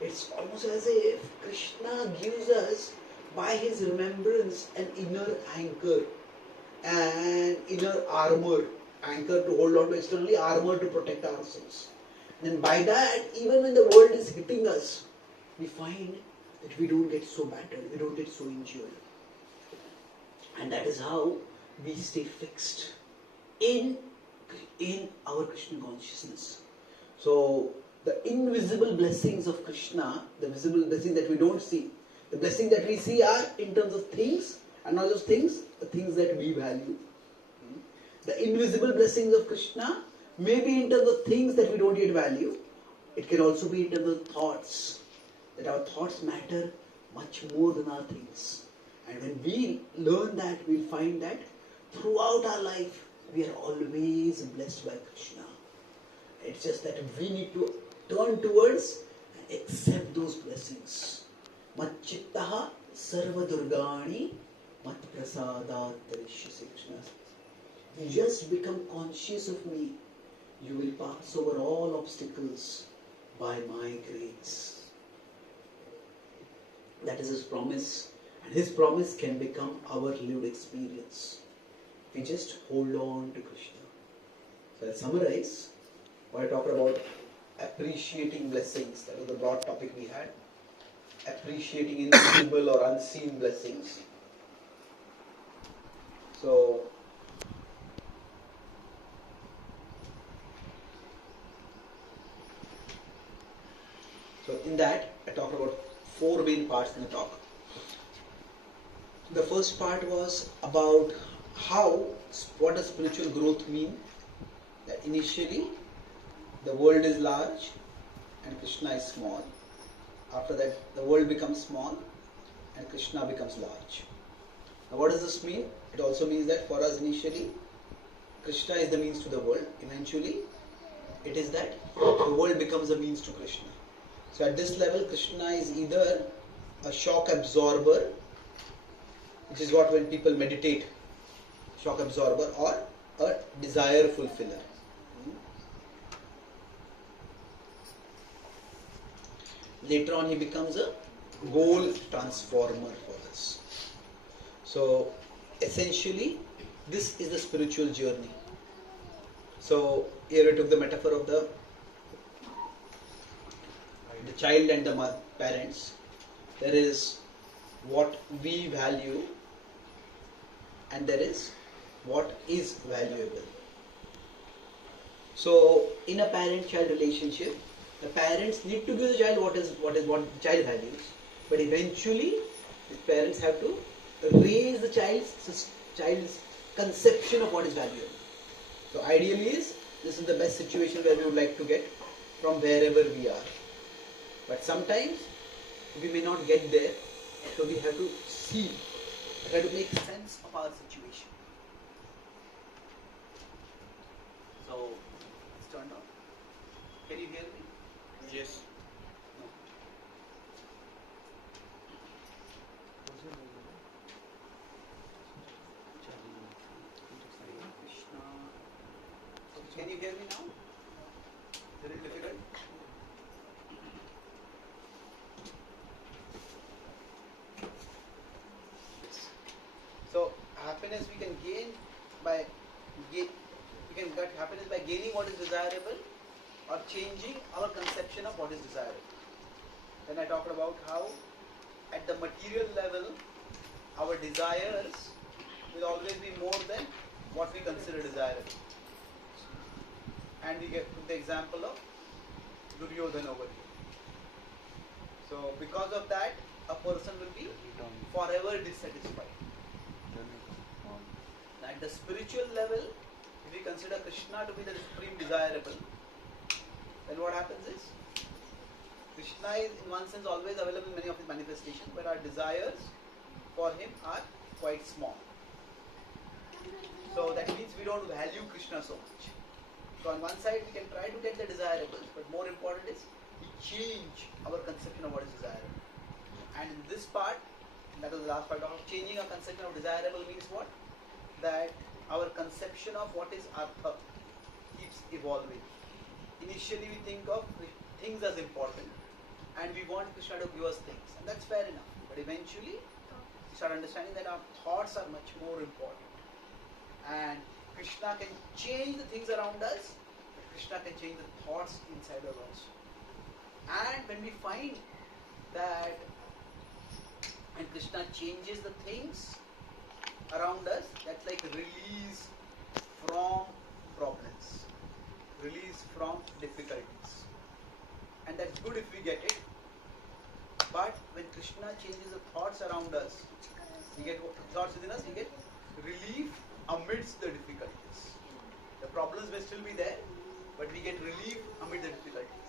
It's almost as if Krishna gives us, by his remembrance, an inner anchor, an inner armor. Anchor to hold on to externally, armor to protect ourselves. And by that, even when the world is hitting us, we find that we don't get so battered, we don't get so injured. And that is how we stay fixed in our Krishna consciousness. So, the invisible blessings of Krishna, the visible blessings that we don't see, the blessings that we see are in terms of things, and not just things, the things that we value. The invisible blessings of Krishna may be in terms of things that we don't yet value. It can also be in terms of thoughts, that our thoughts matter much more than our things. And when we learn that, we'll find that throughout our life, we are always blessed by Krishna. It's just that we need to turn towards and accept those blessings. Mat chittaha sarva durgani mat prasadat tarishyase, Krishna says. You just become conscious of me. You will pass over all obstacles by my grace. That is his promise. And his promise can become our lived experience. We just hold on to Krishna. So I'll summarize what I talked about: appreciating blessings. That was the broad topic we had. Appreciating invisible or unseen blessings. So in that, I talked about 4 main parts in the talk. The first part was about what does spiritual growth mean? That initially, the world is large and Krishna is small. After that, the world becomes small and Krishna becomes large. Now what does this mean? It also means that for us initially, Krishna is the means to the world. Eventually, it is that the world becomes a means to Krishna. So at this level, Krishna is either a shock absorber, which is what when people meditate, shock absorber, or a desire fulfiller. Later on, he becomes a goal transformer for us. So essentially, this is the spiritual journey. So here I took the metaphor of the child and the parents. There is what we value and there is what is valuable. So in a parent-child relationship, the parents need to give the child what the child values, but eventually the parents have to raise the child's conception of what is valuable. So ideally this is the best situation where we would like to get from wherever we are. But sometimes we may not get there, so we have to try to make sense of our situation. So it's turned on. Can you hear me? Yes. No. Can you hear me now? Is it difficult? So happiness we can gain by gaining what is desirable or changing our conception of what is desirable. Then I talked about how at the material level our desires will always be more than what we consider desirable. And we get the example of Duryodhana over here. So because of that, a person will be forever dissatisfied. At the spiritual level, if we consider Krishna to be the supreme desirable, then what happens is, Krishna is in one sense always available in many of his manifestations, but our desires for him are quite small. So that means we don't value Krishna so much. So on one side we can try to get the desirables, but more important is we change our conception of what is desirable. And in this part, that was the last part of changing our conception of desirable means what? That our conception of what is artha keeps evolving. Initially we think of things as important and we want Krishna to give us things, and that's fair enough. But eventually we start understanding that our thoughts are much more important. And Krishna can change the things around us, but Krishna can change the thoughts inside of us. And when we find that, and Krishna changes the things around us, that's like release from problems, release from difficulties. And that's good if we get it. But when Krishna changes the thoughts around us, we get thoughts within us, we get relief amidst the difficulties. The problems may still be there, but we get relief amid the difficulties.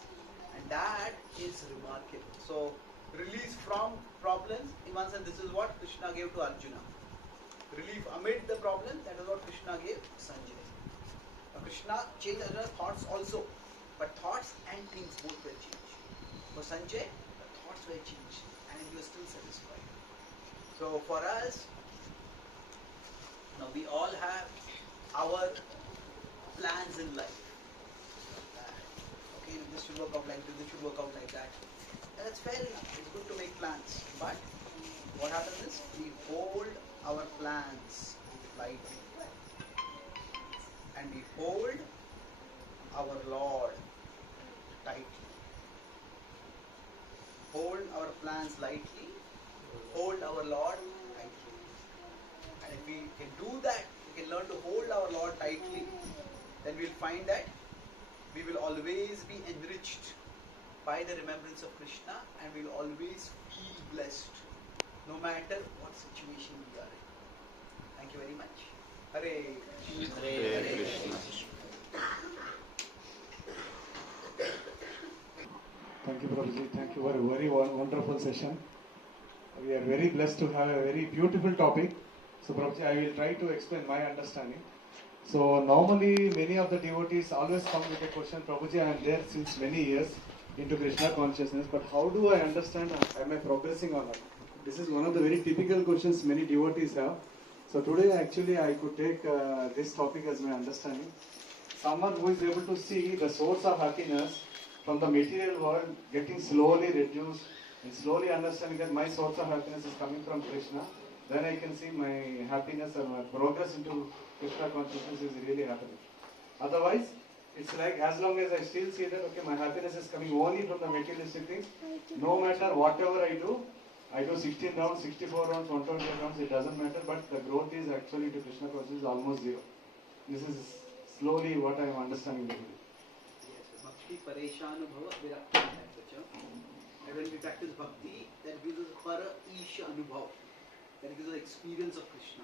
And that is remarkable. So, release from problems, in one sense, this is what Krishna gave to Arjuna. Relief amid the problems, that is what Krishna gave to Sanjay. Now, Krishna changed Arjuna's thoughts also, but thoughts and things both were changed. For Sanjay, the thoughts were changed and he was still satisfied. So for us, now we all have our plans in life. Okay, this should work out like this, this should work out like that. And that's fair enough. It's good to make plans. But what happens is we hold our plans lightly. And we hold our Lord tightly. Hold our plans lightly. Hold our Lord tightly. And if we can do that, we can learn to hold our Lord tightly, then we'll find that we will always be enriched by the remembrance of Krishna and we'll always feel blessed no matter what situation we are in. Thank you very much. Hare Krishna. Hare Krishna. Thank you, Prabhuji. Thank you for a very wonderful session. We are very blessed to have a very beautiful topic. So, Prabhuji, I will try to explain my understanding. So, normally many of the devotees always come with a question, Prabhuji, I am there since many years into Krishna consciousness, but how do I understand, am I progressing or not? This is one of the very typical questions many devotees have. So, today actually I could take this topic as my understanding. Someone who is able to see the source of happiness from the material world getting slowly reduced and slowly understanding that my source of happiness is coming from Krishna, then I can see my happiness or my progress into Krishna consciousness is really happening. Otherwise, it's like as long as I still see that, okay, my happiness is coming only from the materialistic things, no matter whatever I do 16 rounds, 64 rounds, 128 rounds, it doesn't matter, but the growth is actually to Krishna consciousness is almost zero. This is slowly what I am understanding. Yes, bhakti pareshanubhava virakti. And when we practice bhakti, that gives us para isha anubhav. That gives us experience of Krishna.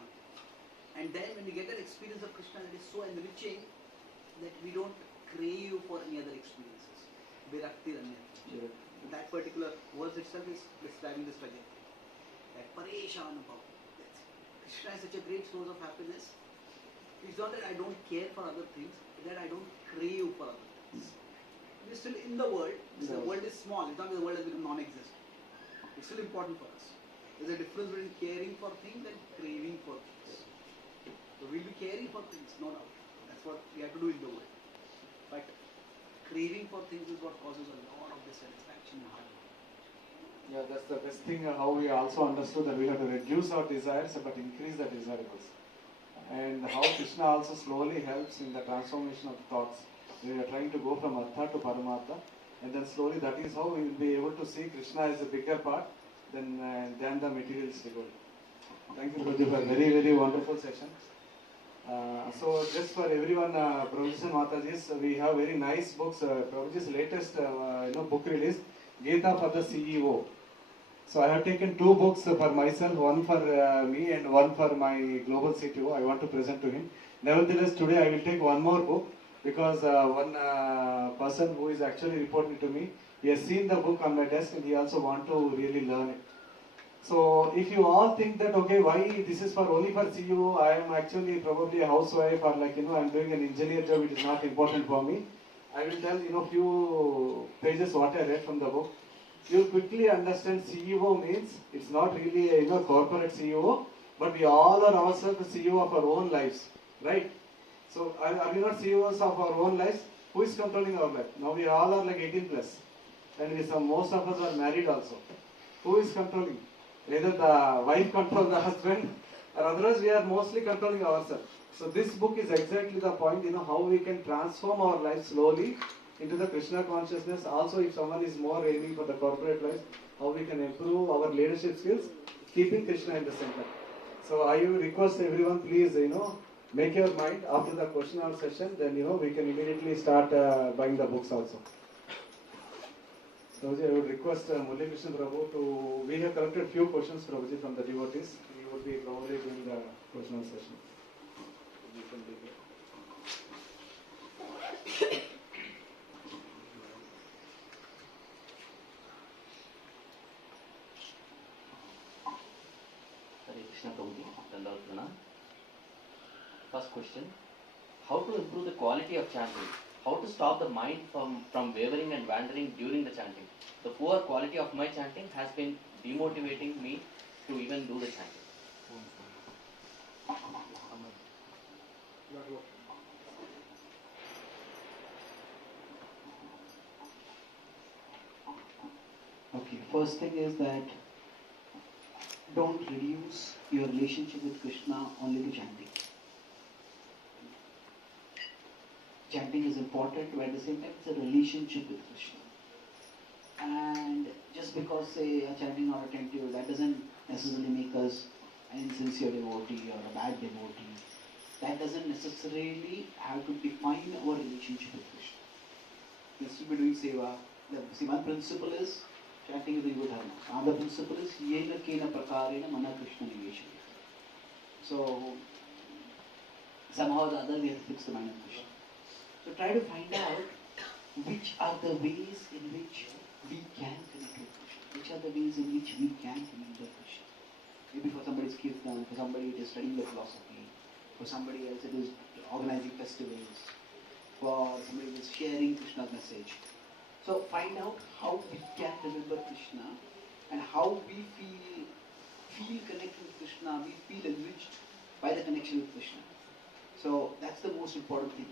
And then when we get an experience of Krishna, it is so enriching that we don't crave for any other experiences. Virakti ranyati. That particular verse itself is describing this trajectory. That pareshanubhav. Krishna is such a great source of happiness. It's not that I don't care for other things, it's that I don't crave for other things. We're still in the world. The world is small. It's not that the world has become non-existent. It's still important for us. There's a difference between caring for things and craving for things. So we'll be caring for things, no doubt. That's what we have to do in the world. But craving for things is what causes a lot of dissatisfaction in our heart. Yeah, that's the best thing, how we also understood that we have to reduce our desires but increase the desirables. And how Krishna also slowly helps in the transformation of thoughts. We are trying to go from Artha to Paramatma, and then slowly that is how we will be able to see Krishna as a bigger part than the materialistic world. Thank you, Prabhuji, for a very, very wonderful session. So just for everyone, Prabhuji and Mataji, we have very nice books. Prabhuji's latest book release Gita for the CEO. So I have taken 2 books for myself, one for me and one for my global CTO. I want to present to him. Nevertheless, today I will take one more book because one person who is actually reporting to me, he has seen the book on my desk and he also want to really learn it. So if you all think that, okay, why this is for only for CEO, I am actually probably a housewife or like, I'm doing an engineer job, it is not important for me. I will tell, few pages what I read from the book. You quickly understand CEO means it's not really a corporate CEO, but we all are ourselves the CEO of our own lives, right? So are we not CEOs of our own lives? Who is controlling our life? Now we all are like 18 plus, and most of us are married also. Who is controlling? Either the wife controls the husband, or otherwise we are mostly controlling ourselves. So this book is exactly the point, how we can transform our life slowly into the Krishna consciousness. Also, if someone is more aiming for the corporate life, how we can improve our leadership skills, keeping Krishna in the center. So I will request everyone, please, make your mind after the question and answer session. Then we can immediately start buying the books also. Prabhuji, I would request Murali Krishna Prabhu to. We have collected few questions, Prabhuji, from the devotees. He would be probably doing the question and answer session. You can begin. Hare Krishna Prabhuji, Dandavat Pranam. First question, how to improve the quality of chanting? How to stop the mind from wavering and wandering during the chanting? The poor quality of my chanting has been demotivating me to even do the chanting. Okay, first thing is that don't reduce your relationship with Krishna only to chanting. Chanting is important, but at the same time it's a relationship with Krishna. And just because, say, a chanting or attentive, that doesn't necessarily make us an insincere devotee or a bad devotee. That doesn't necessarily have to define our relationship with Krishna. We still be doing seva. See, one principle is chanting is good dharma. Another principle is yena kena prakarena mana Krishna niveshana. So somehow or the other we have to fix the mind of Krishna. So try to find out which are the ways in which we can connect with Krishna. Which are the ways in which we can connect with Krishna. Maybe for somebody it's kirtan, for somebody it is studying the philosophy, for somebody else it is organizing festivals, for somebody it is sharing Krishna's message. So find out how we can remember Krishna and how we feel connected with Krishna, we feel enriched by the connection with Krishna. So that's the most important thing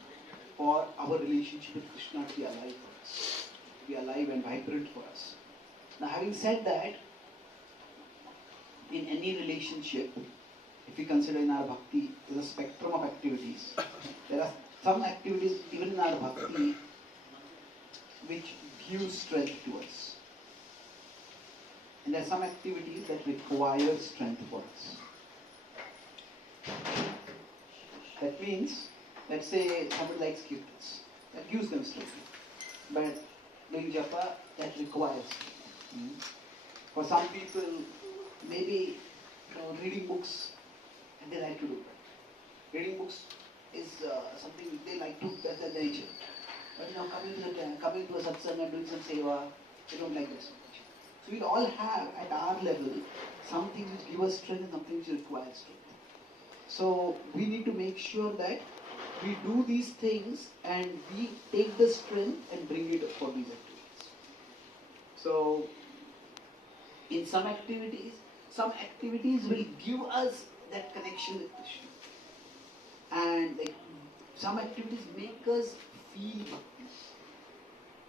for our relationship with Krishna to be alive for us, to be alive and vibrant for us. Now having said that, in any relationship, if we consider in our bhakti, there's a spectrum of activities. There are some activities even in our bhakti which give strength to us. And there are some activities that require strength for us. That means, let's say somebody likes kirtans, that gives them strength. But doing japa, that requires strength. For some people, maybe reading books, and they like to do that. Reading books is something they like to, that's their nature. But coming to a satsang and doing some seva, they don't like that so much. So we all have at our level something which gives us strength and something which requires strength. So we need to make sure that we do these things and we take the strength and bring it for these activities. So in some activities will give us that connection with Krishna. And some activities make us feel bhakti.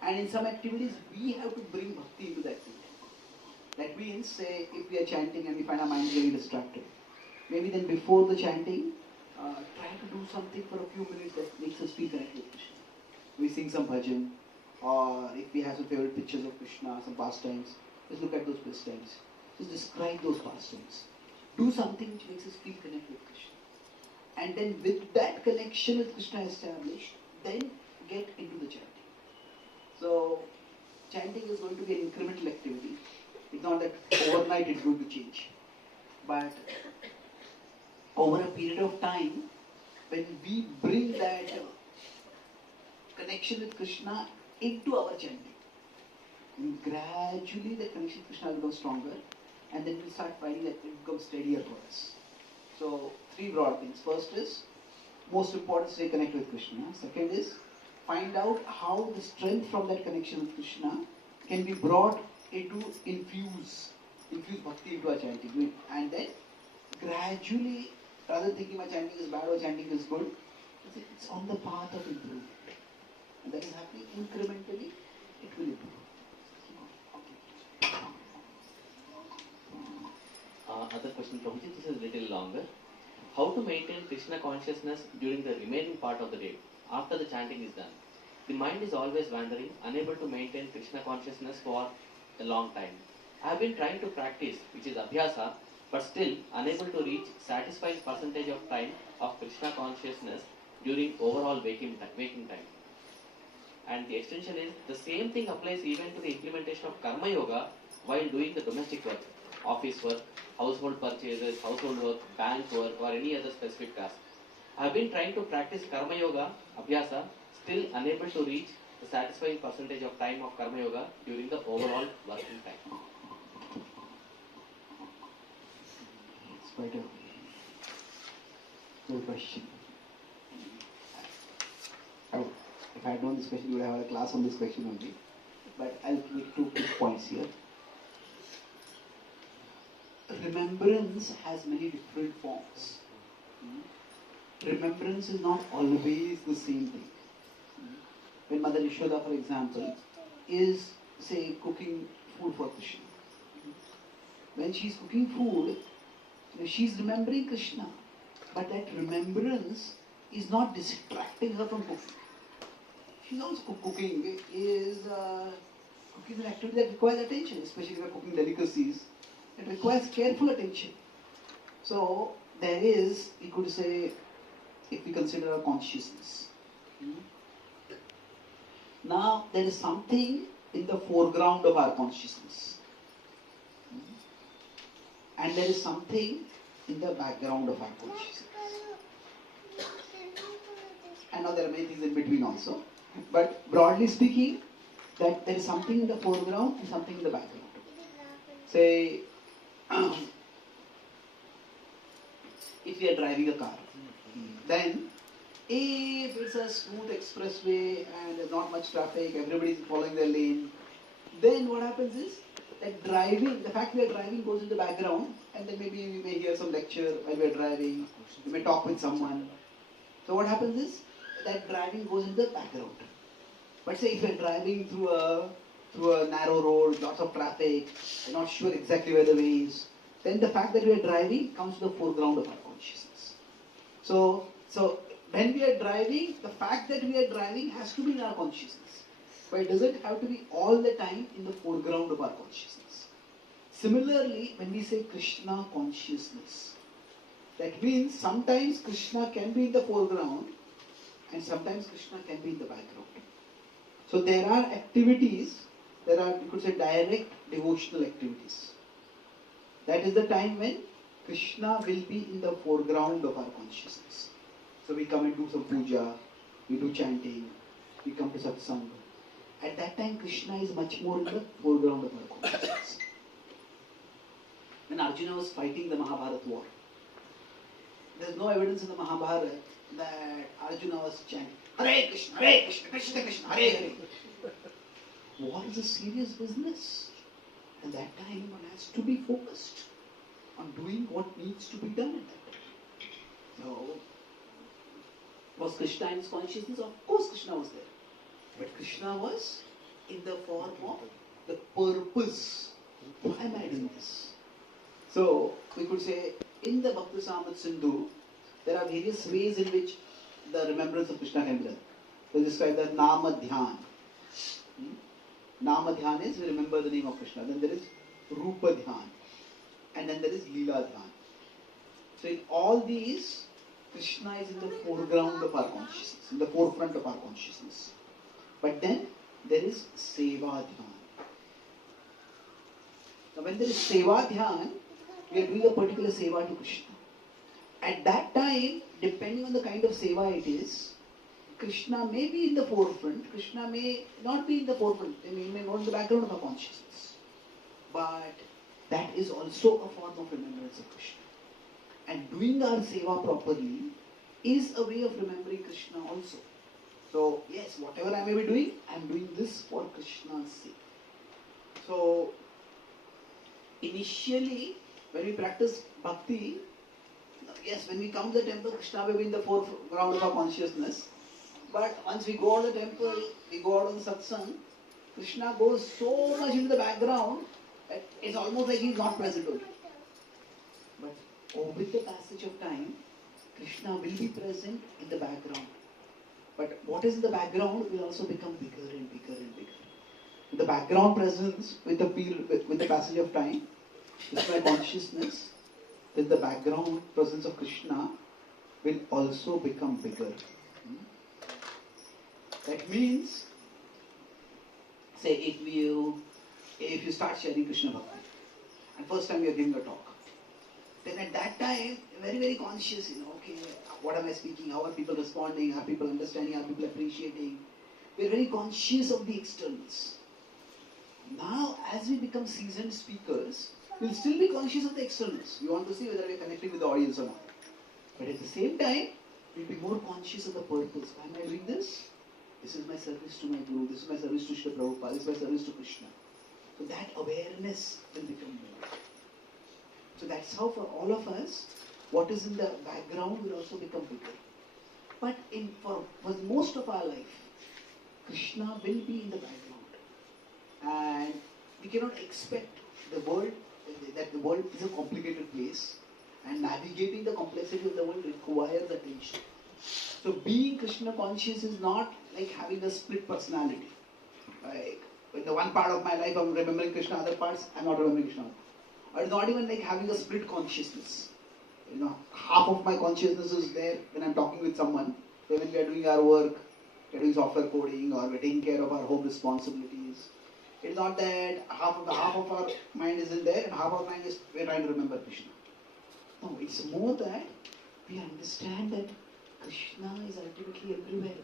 And in some activities, we have to bring bhakti into that activity. That means, say, if we are chanting and we find our mind getting distracted, maybe then before the chanting, try to do something for a few minutes that makes us feel connected with Krishna. We sing some bhajan, or if we have some favorite pictures of Krishna, some pastimes, just look at those pastimes. Just describe those pastimes. Do something which makes us feel connected with Krishna. And then with that connection with Krishna established, then get into the chanting. So chanting is going to be an incremental activity. It's not that overnight it's going to change. But over a period of time, when we bring that connection with Krishna into our chanting, gradually the connection with Krishna becomes stronger, and then we start finding that it becomes steadier for us. So, three broad things. First is, most important, stay connected with Krishna. Second is, find out how the strength from that connection with Krishna can be brought into infuse bhakti into our chanting. And then, gradually, rather than thinking my chanting is bad or chanting is good, it's on the path of improvement. And that is happening incrementally, it will improve. Other question, Prabhuji, this is a little longer. How to maintain Krishna consciousness during the remaining part of the day, after the chanting is done? The mind is always wandering, unable to maintain Krishna consciousness for a long time. I have been trying to practice, which is abhyasa, but still unable to reach satisfying percentage of time of Krishna consciousness during overall waking time. And the extension is, the same thing applies even to the implementation of Karma Yoga while doing the domestic work, office work, household purchases, household work, bank work, or any other specific task. I have been trying to practice Karma Yoga, Abhyasa, still unable to reach the satisfying percentage of time of Karma Yoga during the overall working time. It's quite a good question. If I had known this question, we would have had a class on this question only. But I'll make 2 quick points here. Remembrance has many different forms. Remembrance is not always the same thing. When Mother Yashoda, for example, is, say, cooking food for Krishna. When she's cooking food, she's remembering Krishna. But that remembrance is not distracting her from cooking. She's also cooking is an activity that requires attention, especially if you're cooking delicacies. It requires careful attention. So there is, we could say, if we consider our consciousness. Now there is something in the foreground of our consciousness. And there is something in the background of our consciousness. And now there are many things in between also. But broadly speaking, that there is something in the foreground and something in the background. Say, if we are driving a car, then if it's a smooth expressway and there's not much traffic, everybody is following their lane, then what happens is that driving, the fact we are driving goes in the background, and then maybe we may hear some lecture while we are driving, we may talk with someone. So what happens is that driving goes in the background. But say if we are driving through a narrow road, lots of traffic, we're not sure exactly where the way is, then the fact that we are driving comes to the foreground of our consciousness. So when we are driving, the fact that we are driving has to be in our consciousness. But it doesn't have to be all the time in the foreground of our consciousness. Similarly, when we say Krishna consciousness, that means sometimes Krishna can be in the foreground and sometimes Krishna can be in the background. So there are activities, you could say, direct devotional activities. That is the time when Krishna will be in the foreground of our consciousness. So we come and do some puja, we do chanting, we come to Satsang. At that time, Krishna is much more in the foreground of our consciousness. When Arjuna was fighting the Mahabharata war, there is no evidence in the Mahabharata that Arjuna was chanting, Hare Krishna, Krishna Krishna, Hare Hare. War is a serious business. And that time one has to be focused on doing what needs to be done at that time. So, was Krishna in his consciousness? Of course Krishna was there. But Krishna was in the form of the purpose. Why am I doing this? So, we could say, in the Bhakti Samad Sindhu, there are various ways in which the remembrance of Krishna can be done. They describe that Nama Dhyan. Nama Dhyan is we remember the name of Krishna. Then there is Rupa Dhyan. And then there is Leela Dhyan. So in all these, Krishna is in the foreground of our consciousness, in the forefront of our consciousness. But then there is Seva Dhyan. Now when there is Seva Dhyan, we are doing a particular Seva to Krishna. At that time, depending on the kind of Seva it is, Krishna may be in the forefront, Krishna may not be in the forefront, he may not in the background of our consciousness. But that is also a form of remembrance of Krishna. And doing our Seva properly is a way of remembering Krishna also. So, yes, whatever I may be doing, I am doing this for Krishna's sake. So, initially, when we practice bhakti, yes, when we come to the temple, Krishna will be in the foreground of our consciousness. But once we go out of the temple, we go out of the satsang, Krishna goes so much into the background that it's almost like he's not present only. But with the passage of time, Krishna will be present in the background. But what is in the background will also become bigger and bigger and bigger. The background presence with the passage of time, with my consciousness, then the background presence of Krishna will also become bigger. That means, say if you start sharing Krishna Bhakti, and first time you are giving a talk, then at that time, very, very conscious, okay, what am I speaking, how are people responding, are people understanding, are people appreciating? We are very conscious of the externals. Now, as we become seasoned speakers, we'll still be conscious of the externals. We want to see whether we are connecting with the audience or not. But at the same time, we'll be more conscious of the purpose. Why am I doing this? This is my service to my Guru, this is my service to Srila Prabhupada, this is my service to Krishna. So that awareness will become more. So that's how for all of us, what is in the background will also become bigger. But for most of our life, Krishna will be in the background. And we cannot expect that the world is a complicated place, and navigating the complexity of the world requires attention. So being Krishna conscious is not like having a split personality. Like in the one part of my life I'm remembering Krishna, other parts I'm not remembering Krishna. Or it's not even like having a split consciousness. Half of my consciousness is there when I'm talking with someone. So when we are doing our work, we are doing software coding, or we're taking care of our home responsibilities. It's not that half of our mind isn't there and half of our mind is we're trying to remember Krishna. No, it's more that we understand that Krishna is ultimately everywhere.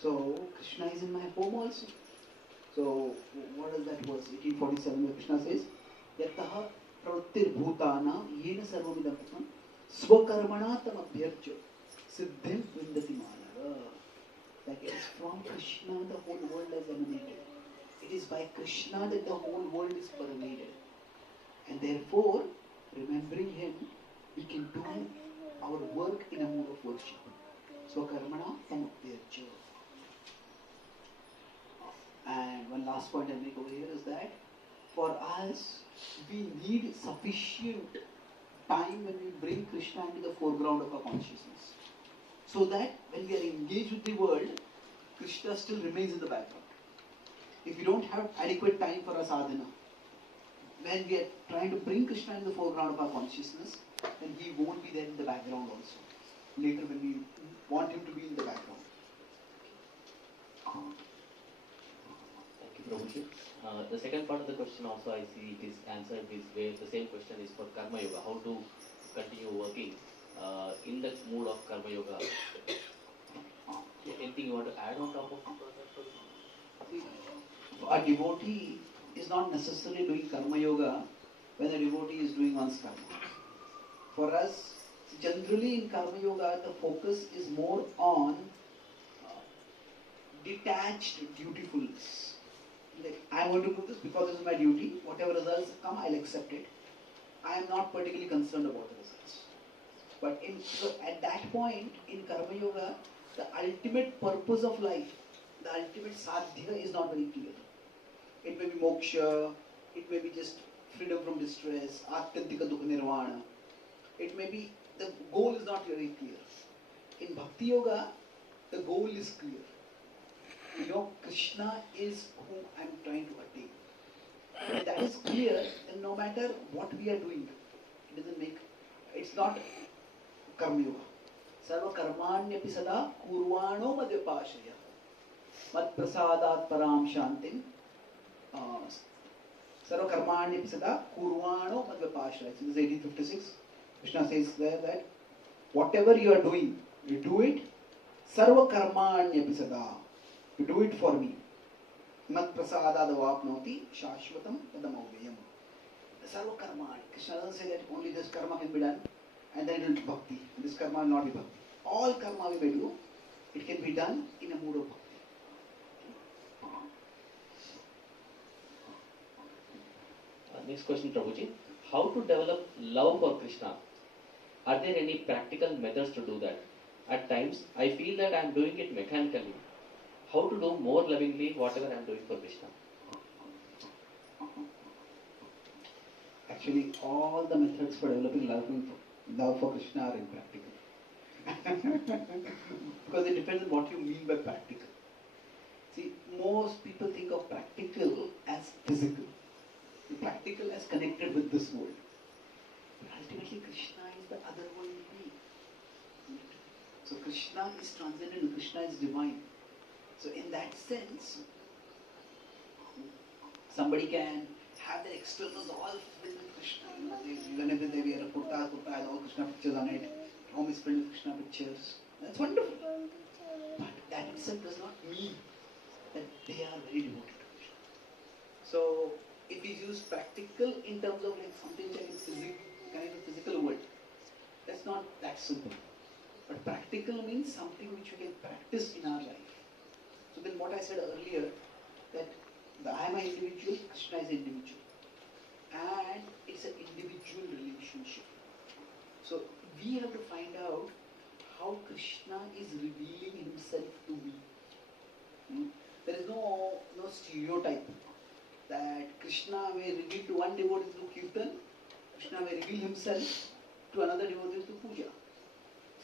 So Krishna is in my home also. So what is that verse? 1847 where Krishna says, Yataha pravrittir bhutana yena sarvamidam swakarmana tam abhyarjo siddhim vindati manava. That it is from Krishna the whole world has emanated. It is by Krishna that the whole world is pervaded. And therefore, remembering Him, we can do our work in a mode of worship. Swakarmana tam abhyarjo. And one last point I make over here is that for us, we need sufficient time when we bring Krishna into the foreground of our consciousness. So that when we are engaged with the world, Krishna still remains in the background. If we don't have adequate time for our sadhana, when we are trying to bring Krishna in the foreground of our consciousness, then He won't be there in the background also. Later when we want Him to be in the background. Thank you, Prabhuji. The second part of the question also I see it is answered this way. The same question is for Karma Yoga. How to continue working in the mood of Karma Yoga. Anything you want to add on top of that? A devotee is not necessarily doing Karma Yoga when a devotee is doing one's karma. For us, generally in Karma Yoga, the focus is more on detached dutifulness. Like, I want to do this because this is my duty. Whatever results come, I'll accept it. I am not particularly concerned about the results. But at that point in Karma Yoga, the ultimate purpose of life, the ultimate sadhya is not very clear. It may be moksha, it may be just freedom from distress, atyantika dukha nirvana. It may be, the goal is not very clear. In Bhakti Yoga, the goal is clear. Krishna is who I am trying to attain. When that is clear, then no matter what we are doing, it's not Karma Yoga. Sarva karmanyapi sada kurvano madhyapashaya mad prasadat param shantim Sarva karmani sada kurvano madhyapashra. It's in this 1856. Krishna says there that whatever you are doing, you do it sarva karmani sada. You do it for me. Mat prasada davapnoti shashvatam padamavayam. Sarva karmani. Krishna doesn't say that only this karma can be done and then it will be bhakti. This karma will not be bhakti. All karma we may do, it can be done in a mood of bhakti. Next question, Prabhuji. How to develop love for Krishna? Are there any practical methods to do that? At times, I feel that I am doing it mechanically. How to do more lovingly whatever I am doing for Krishna? Actually, all the methods for developing love for Krishna are impractical. Because it depends on what you mean by practical. See, most people think of practical as physical. Practical as connected with this world. But ultimately, Krishna is the otherworldly being. So Krishna is transcendent, Krishna is divine. So in that sense, somebody can have their externals all filled with Krishna. Whenever they wear a kurta has all Krishna pictures on it. Home is filled with Krishna pictures. That's wonderful. But that itself does not mean that they are very devoted to Krishna. So if we use practical in terms of like something like kind of physical world, that's not that simple. But practical means something which we can practice in our life. So then what I said earlier, that I am an individual, Krishna is an individual. And it's an individual relationship. So we have to find out how Krishna is revealing himself to me. There is no stereotype that Krishna may reveal to one devotee through Kirtan, Krishna may reveal himself to another devotee through Puja.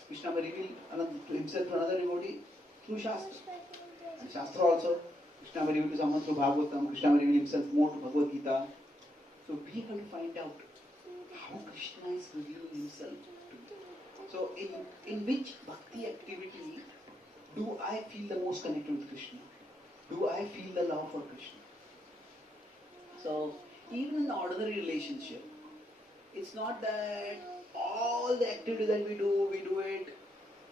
Krishna may reveal himself to another devotee through Shastra. And Shastra also, Krishna may reveal to someone through Bhagavatam, Krishna may reveal himself more to Bhagavad Gita. So we have to find out how Krishna is revealing himself to me. So in which bhakti activity do I feel the most connected with Krishna? Do I feel the love for Krishna? So, even in the ordinary relationship, it's not that all the activity that we do it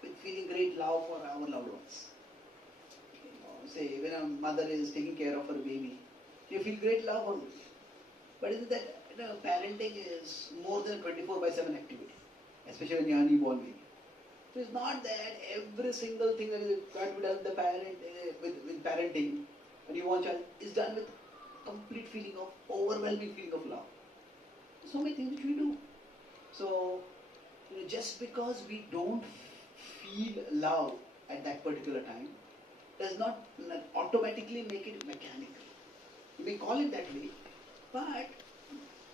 with feeling great love for our loved ones. Say, when a mother is taking care of her baby, you feel great love for them. But is it that parenting is more than a 24/7 activity, especially when you are a newborn baby. So it's not that every single thing that is got to be done with parenting, when you want child, is done with complete feeling of, overwhelming feeling of love. So many things which we do. So, just because we don't feel love at that particular time, does not automatically make it mechanical. You may call it that way, but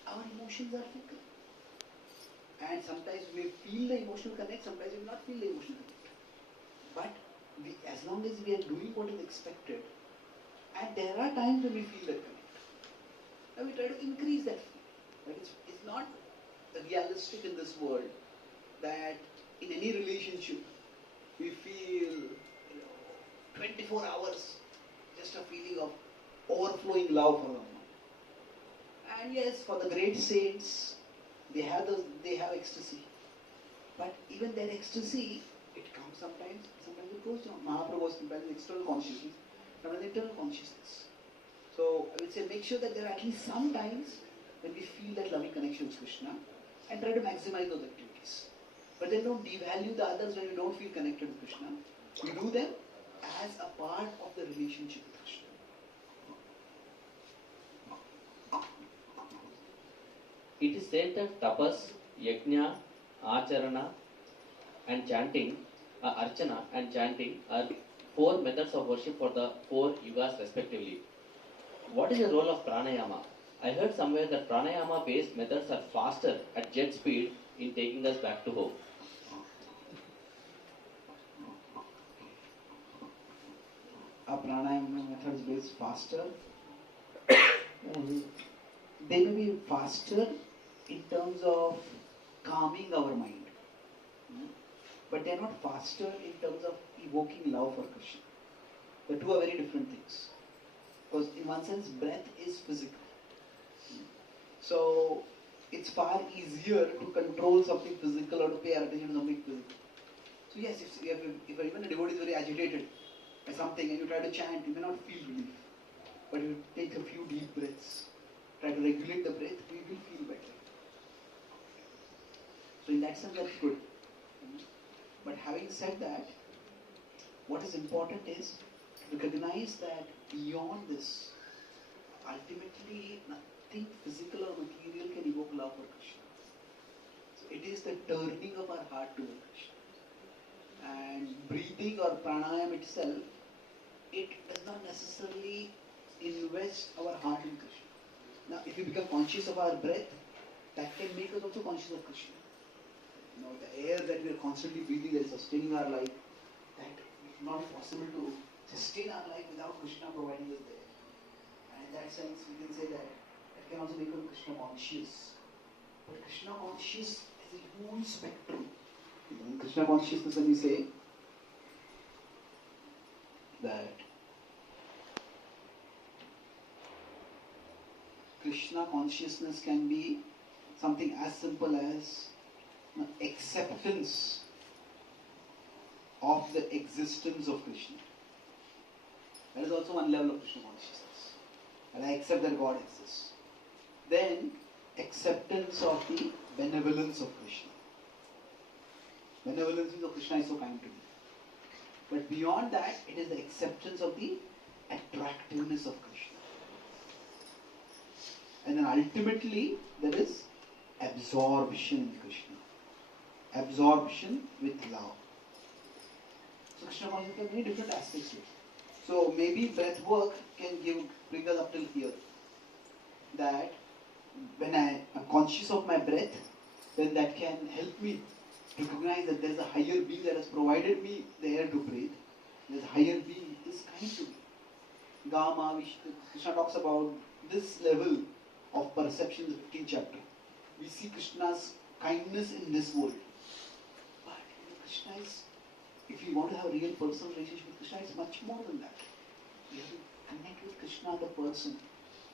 our emotions are fickle. And sometimes we feel the emotional connect, sometimes we will not feel the emotional connect. But as long as we are doing what is expected, and there are times when we feel that connect, and we try to increase that feeling. But it's not realistic in this world that in any relationship we feel 24 hours just a feeling of overflowing love for them. And yes, for the great saints, they have ecstasy. But even their ecstasy, it comes sometimes it goes down. Mahaprabhu was comparing external consciousness, sometimes internal consciousness. So I would say make sure that there are at least some times when we feel that loving connection with Krishna and try to maximize those activities. But then don't devalue the others when you don't feel connected with Krishna. You do them as a part of the relationship with Krishna. It is said that tapas, yajna, acharana and chanting, archana and chanting are 4 methods of worship for the 4 yugas respectively. What is the role of pranayama? I heard somewhere that pranayama based methods are faster at jet speed in taking us back to home. Are pranayama methods based faster? They may be faster in terms of calming our mind. But they are not faster in terms of evoking love for Krishna. The two are very different things. Because in one sense, breath is physical. So it's far easier to control something physical or to pay attention to something physical. So yes, if even a devotee is very agitated by something and you try to chant, you may not feel relief. But if you take a few deep breaths, try to regulate the breath, you will feel better. So in that sense, that's good. But having said that, what is important is to recognize that beyond this, ultimately nothing physical or material can evoke love for Krishna. So it is the turning of our heart toward Krishna. And breathing or pranayam itself, it does not necessarily invest our heart in Krishna. Now, if you become conscious of our breath, that can make us also conscious of Krishna. You know, the air that we are constantly breathing that is sustaining our life, that it is not possible to sustain our life without Krishna providing us the air. And in that sense, we can say that can also become Krishna conscious. But Krishna conscious is a whole spectrum. In Krishna consciousness, when we say that Krishna consciousness can be something as simple as acceptance of the existence of Krishna. That is also one level of Krishna consciousness. And I accept that God exists. Then acceptance of the benevolence of Krishna. Benevolence means, oh, Krishna is so kind to me. But beyond that, it is the acceptance of the attractiveness of Krishna. And then ultimately, there is absorption in Krishna. Absorption with love. So Krishna consciousness has many different aspects to it. So maybe breath work can bring us up till here. That when I am conscious of my breath, then that can help me recognize that there is a higher being that has provided me the air to breathe. There is a higher being who is kind to me. Gama, Krishna talks about this level of perception in the 15th chapter. We see Krishna's kindness in this world. But Krishna is, if you want to have a real personal relationship with Krishna, it's much more than that. You have to connect with Krishna, the person.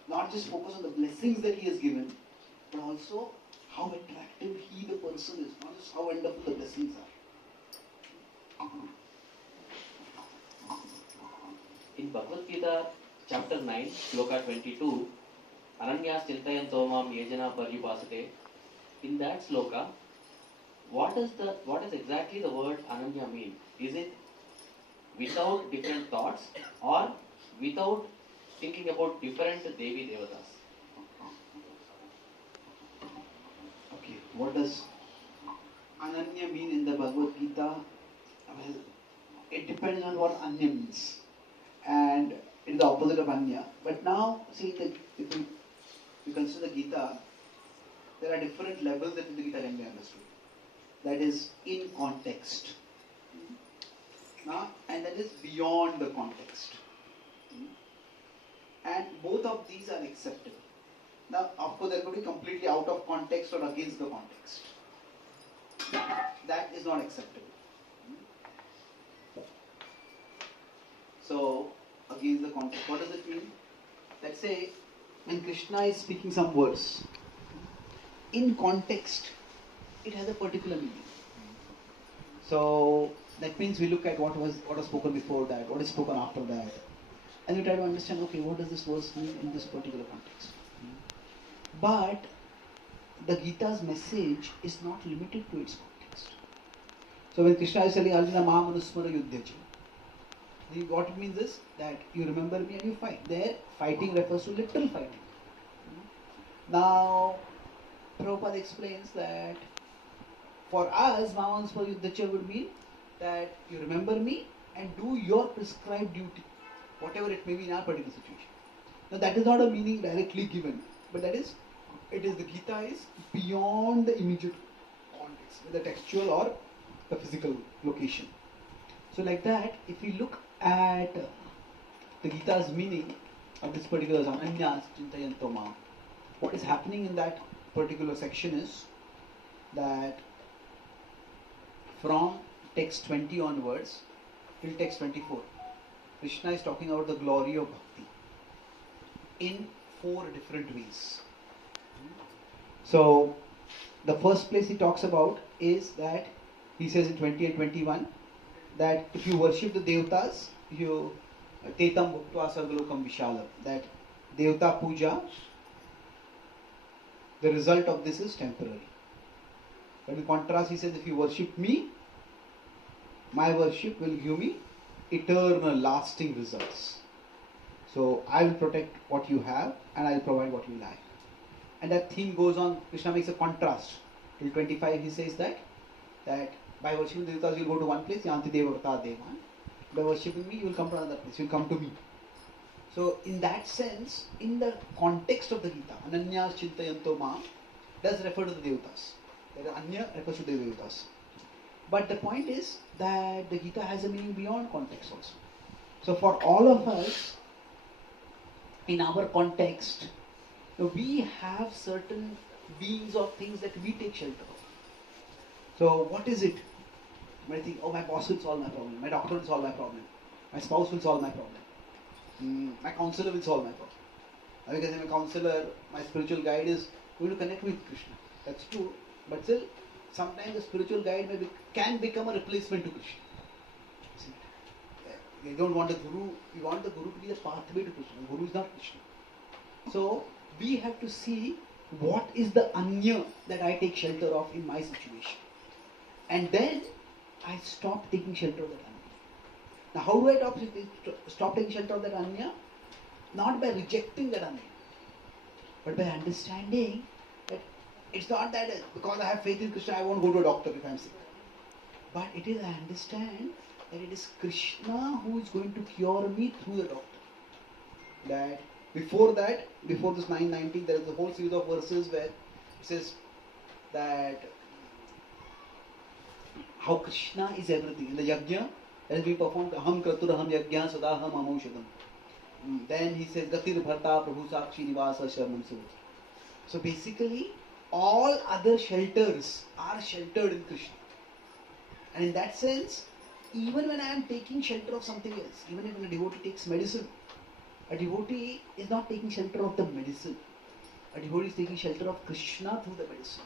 Not just focus on the blessings that he has given, but also how attractive he, the person, is. Not just how wonderful the blessings are. In Bhagavad Gita, chapter 9, shloka 22, Ananyas Chintayanto Mam Yejana Paryupasate. In that shloka, what does exactly the word Ananya mean? Is it without different thoughts or without thinking about different Devi Devatas? Okay, what does Ananya mean in the Bhagavad Gita? Well, it depends on what Anya means. And it is the opposite of Anya. But now, see, if you consider the Gita, there are different levels that the Gita can be understood. That is in context. And that is beyond the context. And both of these are acceptable. Now, of course, they could be completely out of context or against the context. That is not acceptable. So, against the context, what does it mean? Let's say, when Krishna is speaking some words, in context, it has a particular meaning. So, that means we look at what was spoken before that, what is spoken after that, and we try to understand, okay, what does this verse mean in this particular context? But the Gita's message is not limited to its context. So when Krishna is telling Arjuna, Mahamanusmara Yuddhaja, what it means is that you remember me and you fight. There, fighting refers to literal fighting. Now, Prabhupada explains that for us, Mahamanusmara Yuddhaja would mean that you remember me and do your prescribed duty, whatever it may be in our particular situation. Now that is not a meaning directly given, but the Gita is beyond the immediate context, whether textual or the physical location. So like that, if we look at the Gita's meaning of this particular Ananyas Chintayanto Mam, what is happening in that particular section is that from text 20 onwards till text 24, Krishna is talking about the glory of bhakti in 4 different ways. So the first place he talks about is that he says in 20 and 21 that if you worship the Devatas, you Tetam Bhuktva Sargalokam Vishala, that Devata Puja, the result of this is temporary. But in contrast, he says, if you worship me, my worship will give me eternal, lasting results. So I will protect what you have and I will provide what you lack. And that theme goes on. Krishna makes a contrast. Till 25 he says that by worshiping the Devatas you will go to one place, Yanti Devata Devan. By worshipping me you will come to another place, you will come to me. So in that sense, in the context of the Gita, Ananyas Chintayanto Ma does refer to the Devatas. Anya refers to the Devatas. But the point is that the Gita has a meaning beyond context also. So for all of us, in our context, we have certain beings or things that we take shelter of. So what is it? You might think, oh, my boss will solve my problem, my doctor will solve my problem, my spouse will solve my problem, my counselor will solve my problem. Because I'm a counselor, my spiritual guide is going to connect with Krishna. That's true, but still, sometimes the spiritual guide can become a replacement to Krishna. See, they don't want the guru, we want the guru to be a pathway to Krishna. The guru is not Krishna. So we have to see what is the anya that I take shelter of in my situation. And then I stop taking shelter of that anya. Now how do I stop taking shelter of that anya? Not by rejecting that anya, but by understanding that it's not that because I have faith in Krishna I won't go to a doctor if I'm sick. But it is, I understand that it is Krishna who is going to cure me through the doctor. That before this 990, there is a whole series of verses where it says that how Krishna is everything. In the yajna that has been performed, Aham Kraturaham Yajna Sadaham Amaushadam. Then he says, Gatir Bharta Prabhu Sakshi Nivasa Sharanam Suvati. So basically, all other shelters are sheltered in Krishna. And in that sense, even when I am taking shelter of something else, even if a devotee takes medicine, a devotee is not taking shelter of the medicine. A devotee is taking shelter of Krishna through the medicine.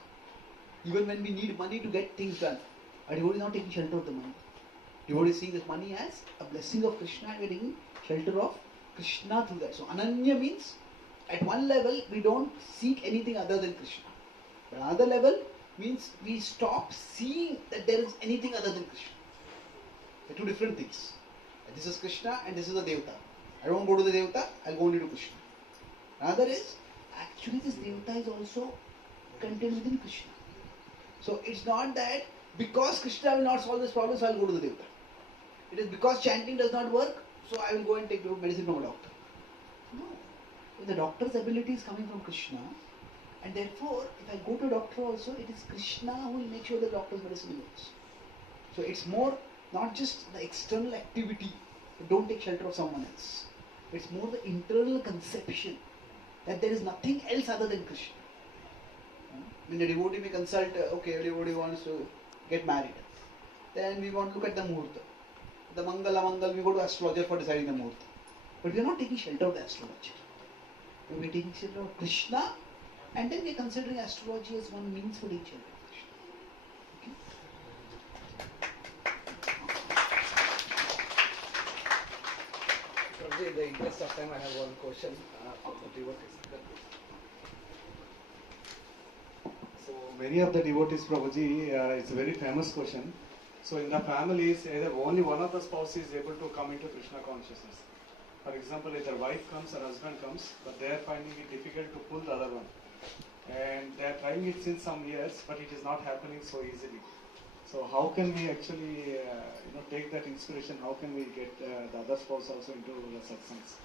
Even when we need money to get things done, a devotee is not taking shelter of the money. Devotee is seeing this money as a blessing of Krishna and we are taking shelter of Krishna through that. So Ananya means at one level we don't seek anything other than Krishna. But another level means we stop seeing that there is anything other than Krishna. They're two different things. This is Krishna and this is a Devata. I don't go to the Devata, I'll go only to Krishna. Another is, actually this Devata is also contained within Krishna. So it's not that because Krishna will not solve this problem, so I'll go to the Devata. It is because chanting does not work, so I will go and take medicine from a doctor. No. The doctor's ability is coming from Krishna, and therefore, if I go to a doctor also, it is Krishna who will make sure the doctor's medicine works. So it's more not just the external activity, don't take shelter of someone else. It's more the internal conception that there is nothing else other than Krishna. When a devotee may consult, okay, a devotee wants to get married. Then we want to look at the muhurta. The Mangal, we go to astrologer for deciding the muhurta. But we are not taking shelter of the astrologer. We are taking shelter of Krishna, and then we are considering astrology as one means for taking shelter of Krishna. Okay? In the interest of time, I have one question for the devotees. So many of the devotees, Prabhuji, it's a very famous question. So in the families, either only one of the spouses is able to come into Krishna consciousness. For example, either wife comes or husband comes, but they are finding it difficult to pull the other one. And they are trying it since some years, but it is not happening so easily. So how can we actually take that inspiration? How can we get the other spouse also into the satsangs?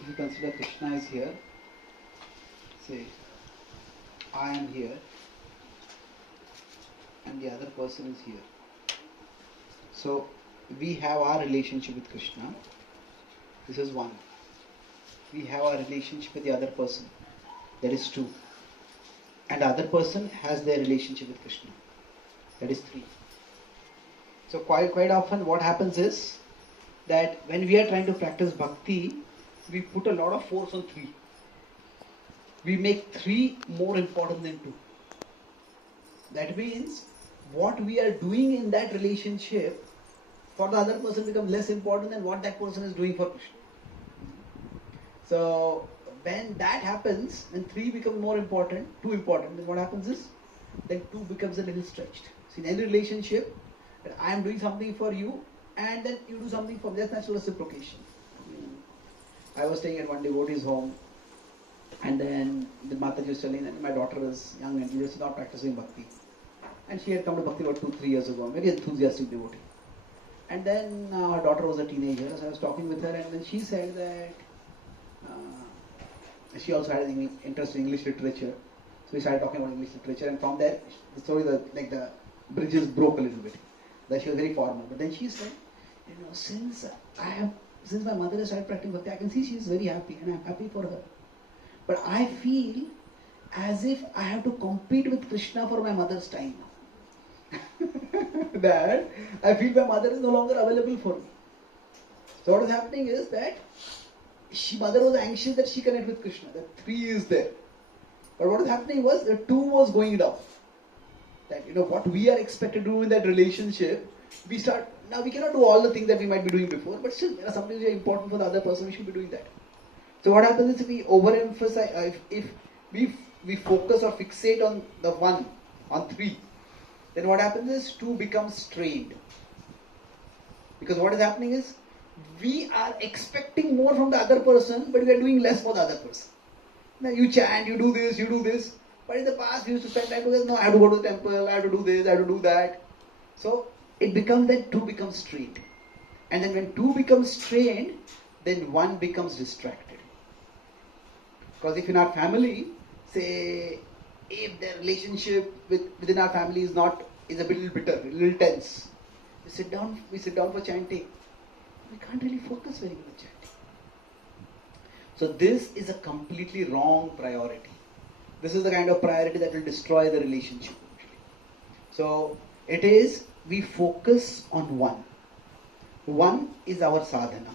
If you consider Krishna is here, say, I am here, and the other person is here. So, we have our relationship with Krishna. This is one. We have our relationship with the other person. That is two. And the other person has their relationship with Krishna. That is 3. So quite often what happens is that when we are trying to practice bhakti, we put a lot of force on 3. We make 3 more important than 2. That means what we are doing in that relationship for the other person becomes less important than what that person is doing for Krishna. So when that happens, when 3 becomes more important, 2 important, then what happens is, then 2 becomes a little stretched. See, in any relationship, that I am doing something for you, and then you do something for me. That's natural reciprocation. I was staying at one devotee's home, and then the Mataji was telling that my daughter is young and she is not practicing bhakti. And she had come to bhakti about 2-3 years ago, very enthusiastic devotee. And then her daughter was a teenager, so I was talking with her, and then she said that she also had an interest in English literature. So we started talking about English literature, and from there, the story, the bridges broke a little bit. That she was very formal. But then she said, since my mother has started practicing bhakti, I can see she is very happy, and I'm happy for her. But I feel as if I have to compete with Krishna for my mother's time now. That I feel my mother is no longer available for me. So what is happening is that mother was anxious that she connect with Krishna, that 3 is there. But what is happening was the 2 was going down. That what we are expected to do in that relationship, now we cannot do all the things that we might be doing before, but still something is important for the other person, we should be doing that. So what happens is if we overemphasize, if we focus or fixate on the 1, on 3, then what happens is 2 becomes strained. Because what is happening is, we are expecting more from the other person, but we are doing less for the other person. Now you chant, you do this. But in the past, we used to spend time together. No, I have to go to the temple, I have to do this, I have to do that. So it becomes that 2 becomes strained. And then when 2 becomes strained, then 1 becomes distracted. Because if in our family, say, if the relationship within our family is a little bitter, a little tense, we sit down for chanting. We can't really focus very good on chanting. So this is a completely wrong priority. This is the kind of priority that will destroy the relationship. So it is, we focus on 1. 1 is our sadhana.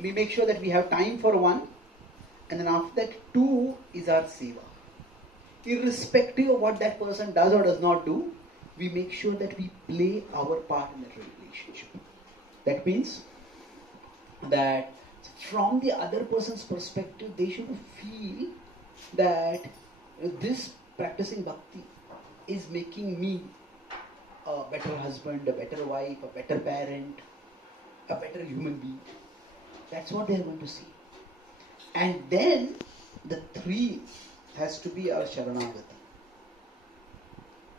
We make sure that we have time for 1, and then after that 2 is our seva. Irrespective of what that person does or does not do, we make sure that we play our part in that relationship. That means that from the other person's perspective, they should feel that this practicing bhakti is making me a better husband, a better wife, a better parent, a better human being. That's what they are going to see. And then the 3 has to be our Sharanagati.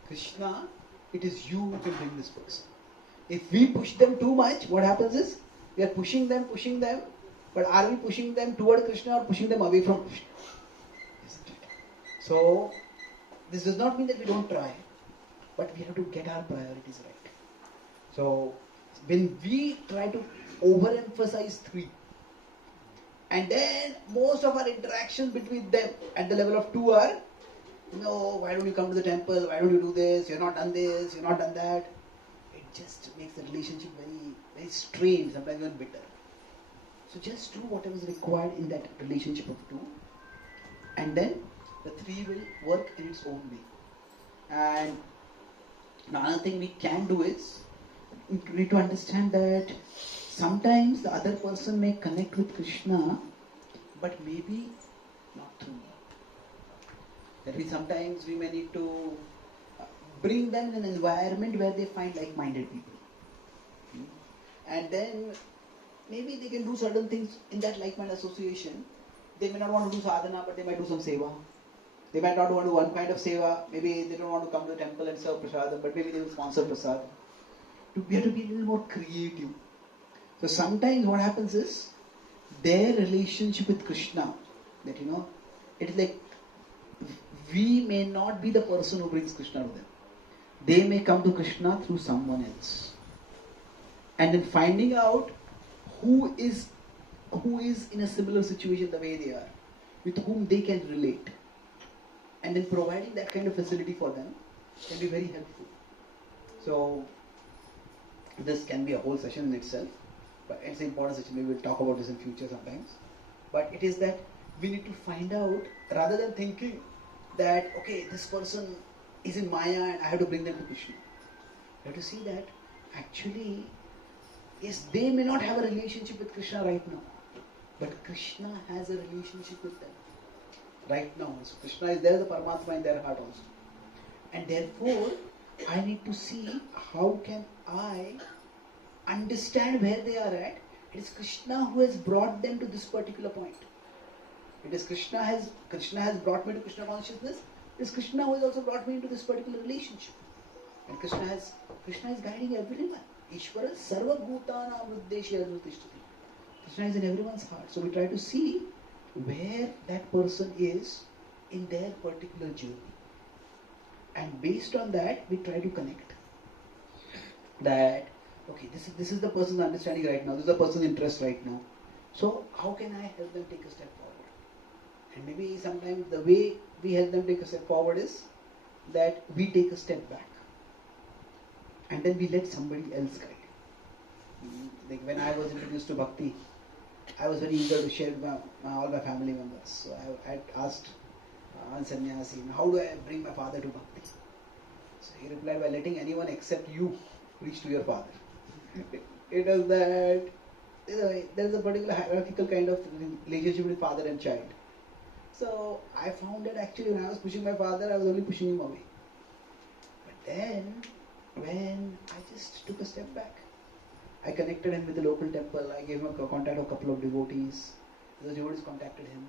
Krishna, it is you who can bring this person. If we push them too much, what happens is, we are pushing them, but are we pushing them toward Krishna or pushing them away from Krishna? Isn't it? So, this does not mean that we don't try, but we have to get our priorities right. So, when we try to overemphasize 3, and then most of our interactions between them at the level of 2 are, why don't you come to the temple, why don't you do this, you're not done this, you're not done that. It just makes the relationship very, very strained, sometimes even bitter. So just do whatever is required in that relationship of 2, and then the 3 will work in its own way. And another thing we can do is, we need to understand that sometimes the other person may connect with Krishna, but maybe not through me. That means sometimes we may need to bring them in an environment where they find like-minded people. And then maybe they can do certain things in that like-minded association. They may not want to do sadhana, but they might do some seva. They might not want to do one kind of seva. Maybe they don't want to come to the temple and serve prasadam, but maybe they will sponsor prasadam. We have to be a little more creative. So sometimes what happens is, their relationship with Krishna, that it is like, we may not be the person who brings Krishna to them. They may come to Krishna through someone else. And then finding out who is in a similar situation the way they are, with whom they can relate, and then providing that kind of facility for them, can be very helpful. So this can be a whole session in itself, but it's an important session. Maybe we'll talk about this in future sometimes. But it is that we need to find out, rather than thinking that, okay, this person is in Maya and I have to bring them to Krishna. You have to see that actually, yes, they may not have a relationship with Krishna right now, but Krishna has a relationship with them right now. So Krishna is there, the Paramatma in their heart also. And therefore, I need to see how can I understand where they are at. It is Krishna who has brought them to this particular point. It is Krishna has brought me to Krishna consciousness. It is Krishna who has also brought me into this particular relationship. And Krishna is guiding everyone. Ishvara sarva bhutanam uddeshya anutishthati. Krishna is in everyone's heart. So we try to see where that person is in their particular journey. And based on that, we try to connect. That, okay, this is the person's understanding right now. This is the person's interest right now. So how can I help them take a step forward? And maybe sometimes the way we help them take a step forward is that we take a step back. And then we let somebody else guide. Like when I was introduced to Bhakti, I was very eager to share with all my family members. So I had asked one sannyasi, how do I bring my father to Bhakti? So he replied, by letting anyone except you reach to your father. It is that there is a particular hierarchical kind of relationship with father and child. So I found that actually when I was pushing my father, I was only pushing him away. But then when I just took a step back, I connected him with the local temple. I gave him a contact of a couple of devotees. Those devotees contacted him.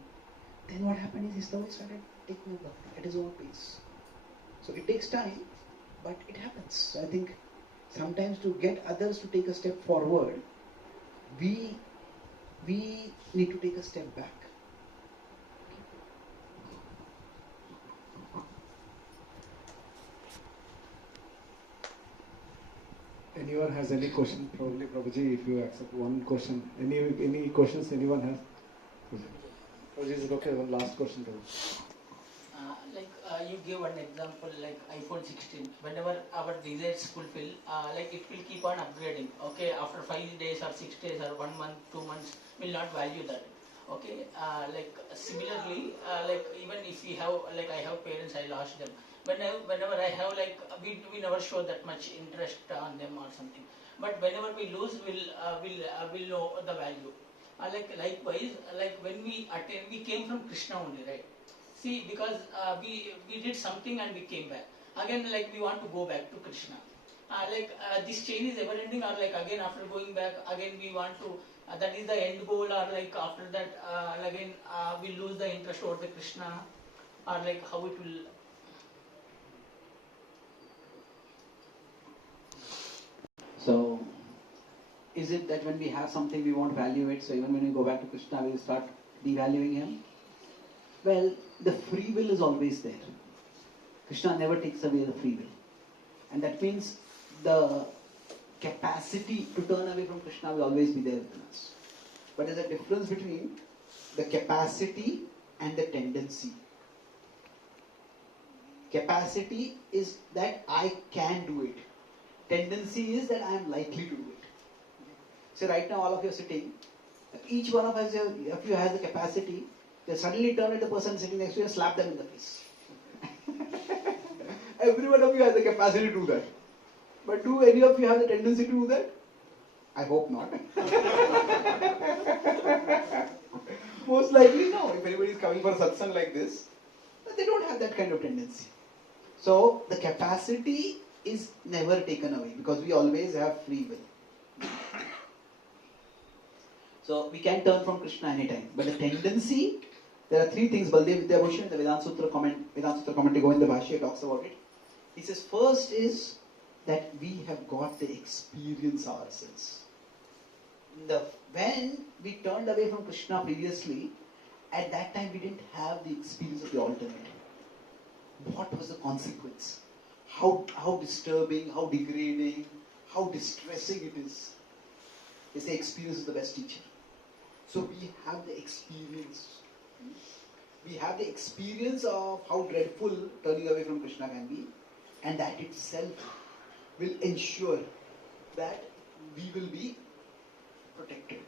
Then what happened is he slowly started taking up Bhakti at his own pace. So it takes time, but it happens. So I think sometimes to get others to take a step forward, we need to take a step back. Anyone has any question? Probably Prabhuji, if you accept one question. Any questions anyone has? Prabhuji, is it okay? One last question. You give an example like iPhone 16. Whenever our desires fulfill, it will keep on upgrading. Okay, after 5 days or 6 days or 1 month, 2 months, will not value that. Okay, similarly, even if we have I have parents, I lost them. Whenever I have we never show that much interest on them or something. But whenever we lose, we'll know the value. Likewise, when we attend, we came from Krishna only, right? See, because we did something and we came back. Again, we want to go back to Krishna. This chain is ever ending, or again after going back, again we want to. That is the end goal, or after that again we lose the interest over the Krishna, or how it will. So, is it that when we have something we won't value it, so even when we go back to Krishna we will start devaluing him? Well, the free will is always there. Krishna never takes away the free will. And that means the capacity to turn away from Krishna will always be there within us. But there's a difference between the capacity and the tendency. Capacity is that I can do it. Tendency is that I am likely to do it. So right now all of you are sitting. Each one of you has the capacity. They suddenly turn at the person sitting next to you and slap them in the face. Every one of you has the capacity to do that. But do any of you have the tendency to do that? I hope not. Most likely no. If anybody is coming for a satsang like this, they don't have that kind of tendency. So the capacity is never taken away because we always have free will. So we can turn from Krishna anytime. But the tendency, there are three things. Baldev Vidyabhushan in the Vedanta Sutra commentary Govinda Bhashya talks about it. He says first is that we have got the experience ourselves. When we turned away from Krishna previously, at that time we didn't have the experience of the ultimate. What was the consequence? How disturbing, how degrading, how distressing it is. They say experience is the best teacher. So we have the experience. We have the experience of how dreadful turning away from Krishna can be. And that itself will ensure that we will be protected.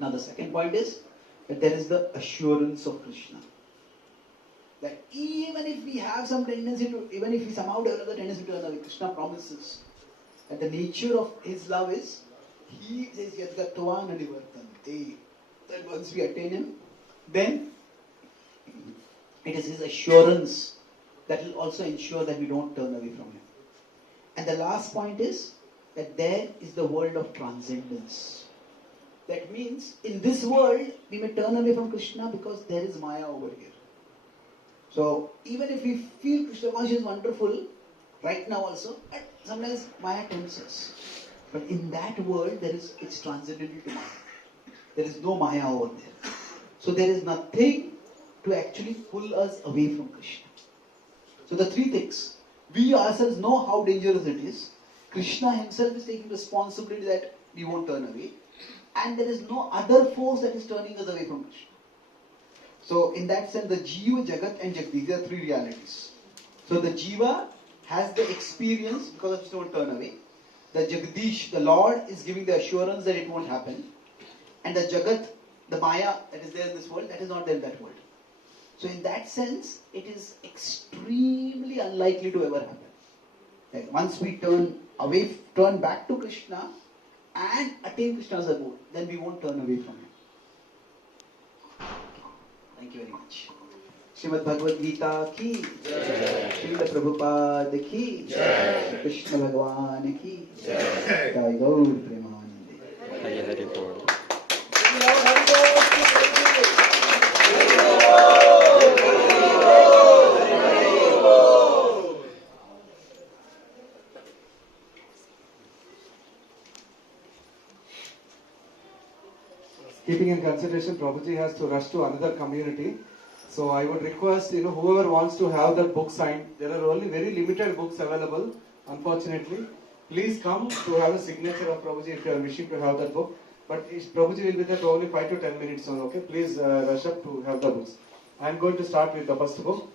Now the second point is that there is the assurance of Krishna. That even if we have some tendency to, even if we somehow develop the tendency to run away, Krishna promises that the nature of his love is, he says, Yadgatva Nanivartante. That once we attain him, then it is his assurance that will also ensure that we don't turn away from him. And the last point is that there is the world of transcendence. That means in this world we may turn away from Krishna because there is Maya over here. So even if we feel Krishna consciousness is wonderful right now also, but sometimes Maya tempts us. But in that world it's transcendental to Maya. There is no Maya over there. So there is nothing to actually pull us away from Krishna. So the three things. We ourselves know how dangerous it is. Krishna himself is taking responsibility that we won't turn away. And there is no other force that is turning us away from Krishna. So in that sense, the Jiva, Jagat and Jagdish, these are three realities. So the Jiva has the experience because of Krishna won't turn away. The Jagdish, the Lord, is giving the assurance that it won't happen. And the Jagat, the Maya that is there in this world, that is not there in that world. So in that sense, it is extremely unlikely to ever happen. Like once we turn back to Krishna and attain Krishna's abode, then we won't turn away from him. Thank you very much. Srimad Bhagavad Gita ki Jai. Srila Prabhupada ki Jai. Krishna Bhagwan ki Jai. Jai Gaur Premanande. Hari Hari Bol. Keeping in consideration, Prabhuji has to rush to another community. So I would request, whoever wants to have that book signed, there are only very limited books available, unfortunately. Please come to have a signature of Prabhuji if you are wishing to have that book. But Prabhuji will be there for only 5 to 10 minutes on, okay? Please rush up to have the books. I am going to start with the first book.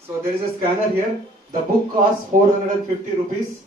So there is a scanner here. The book costs 450 rupees.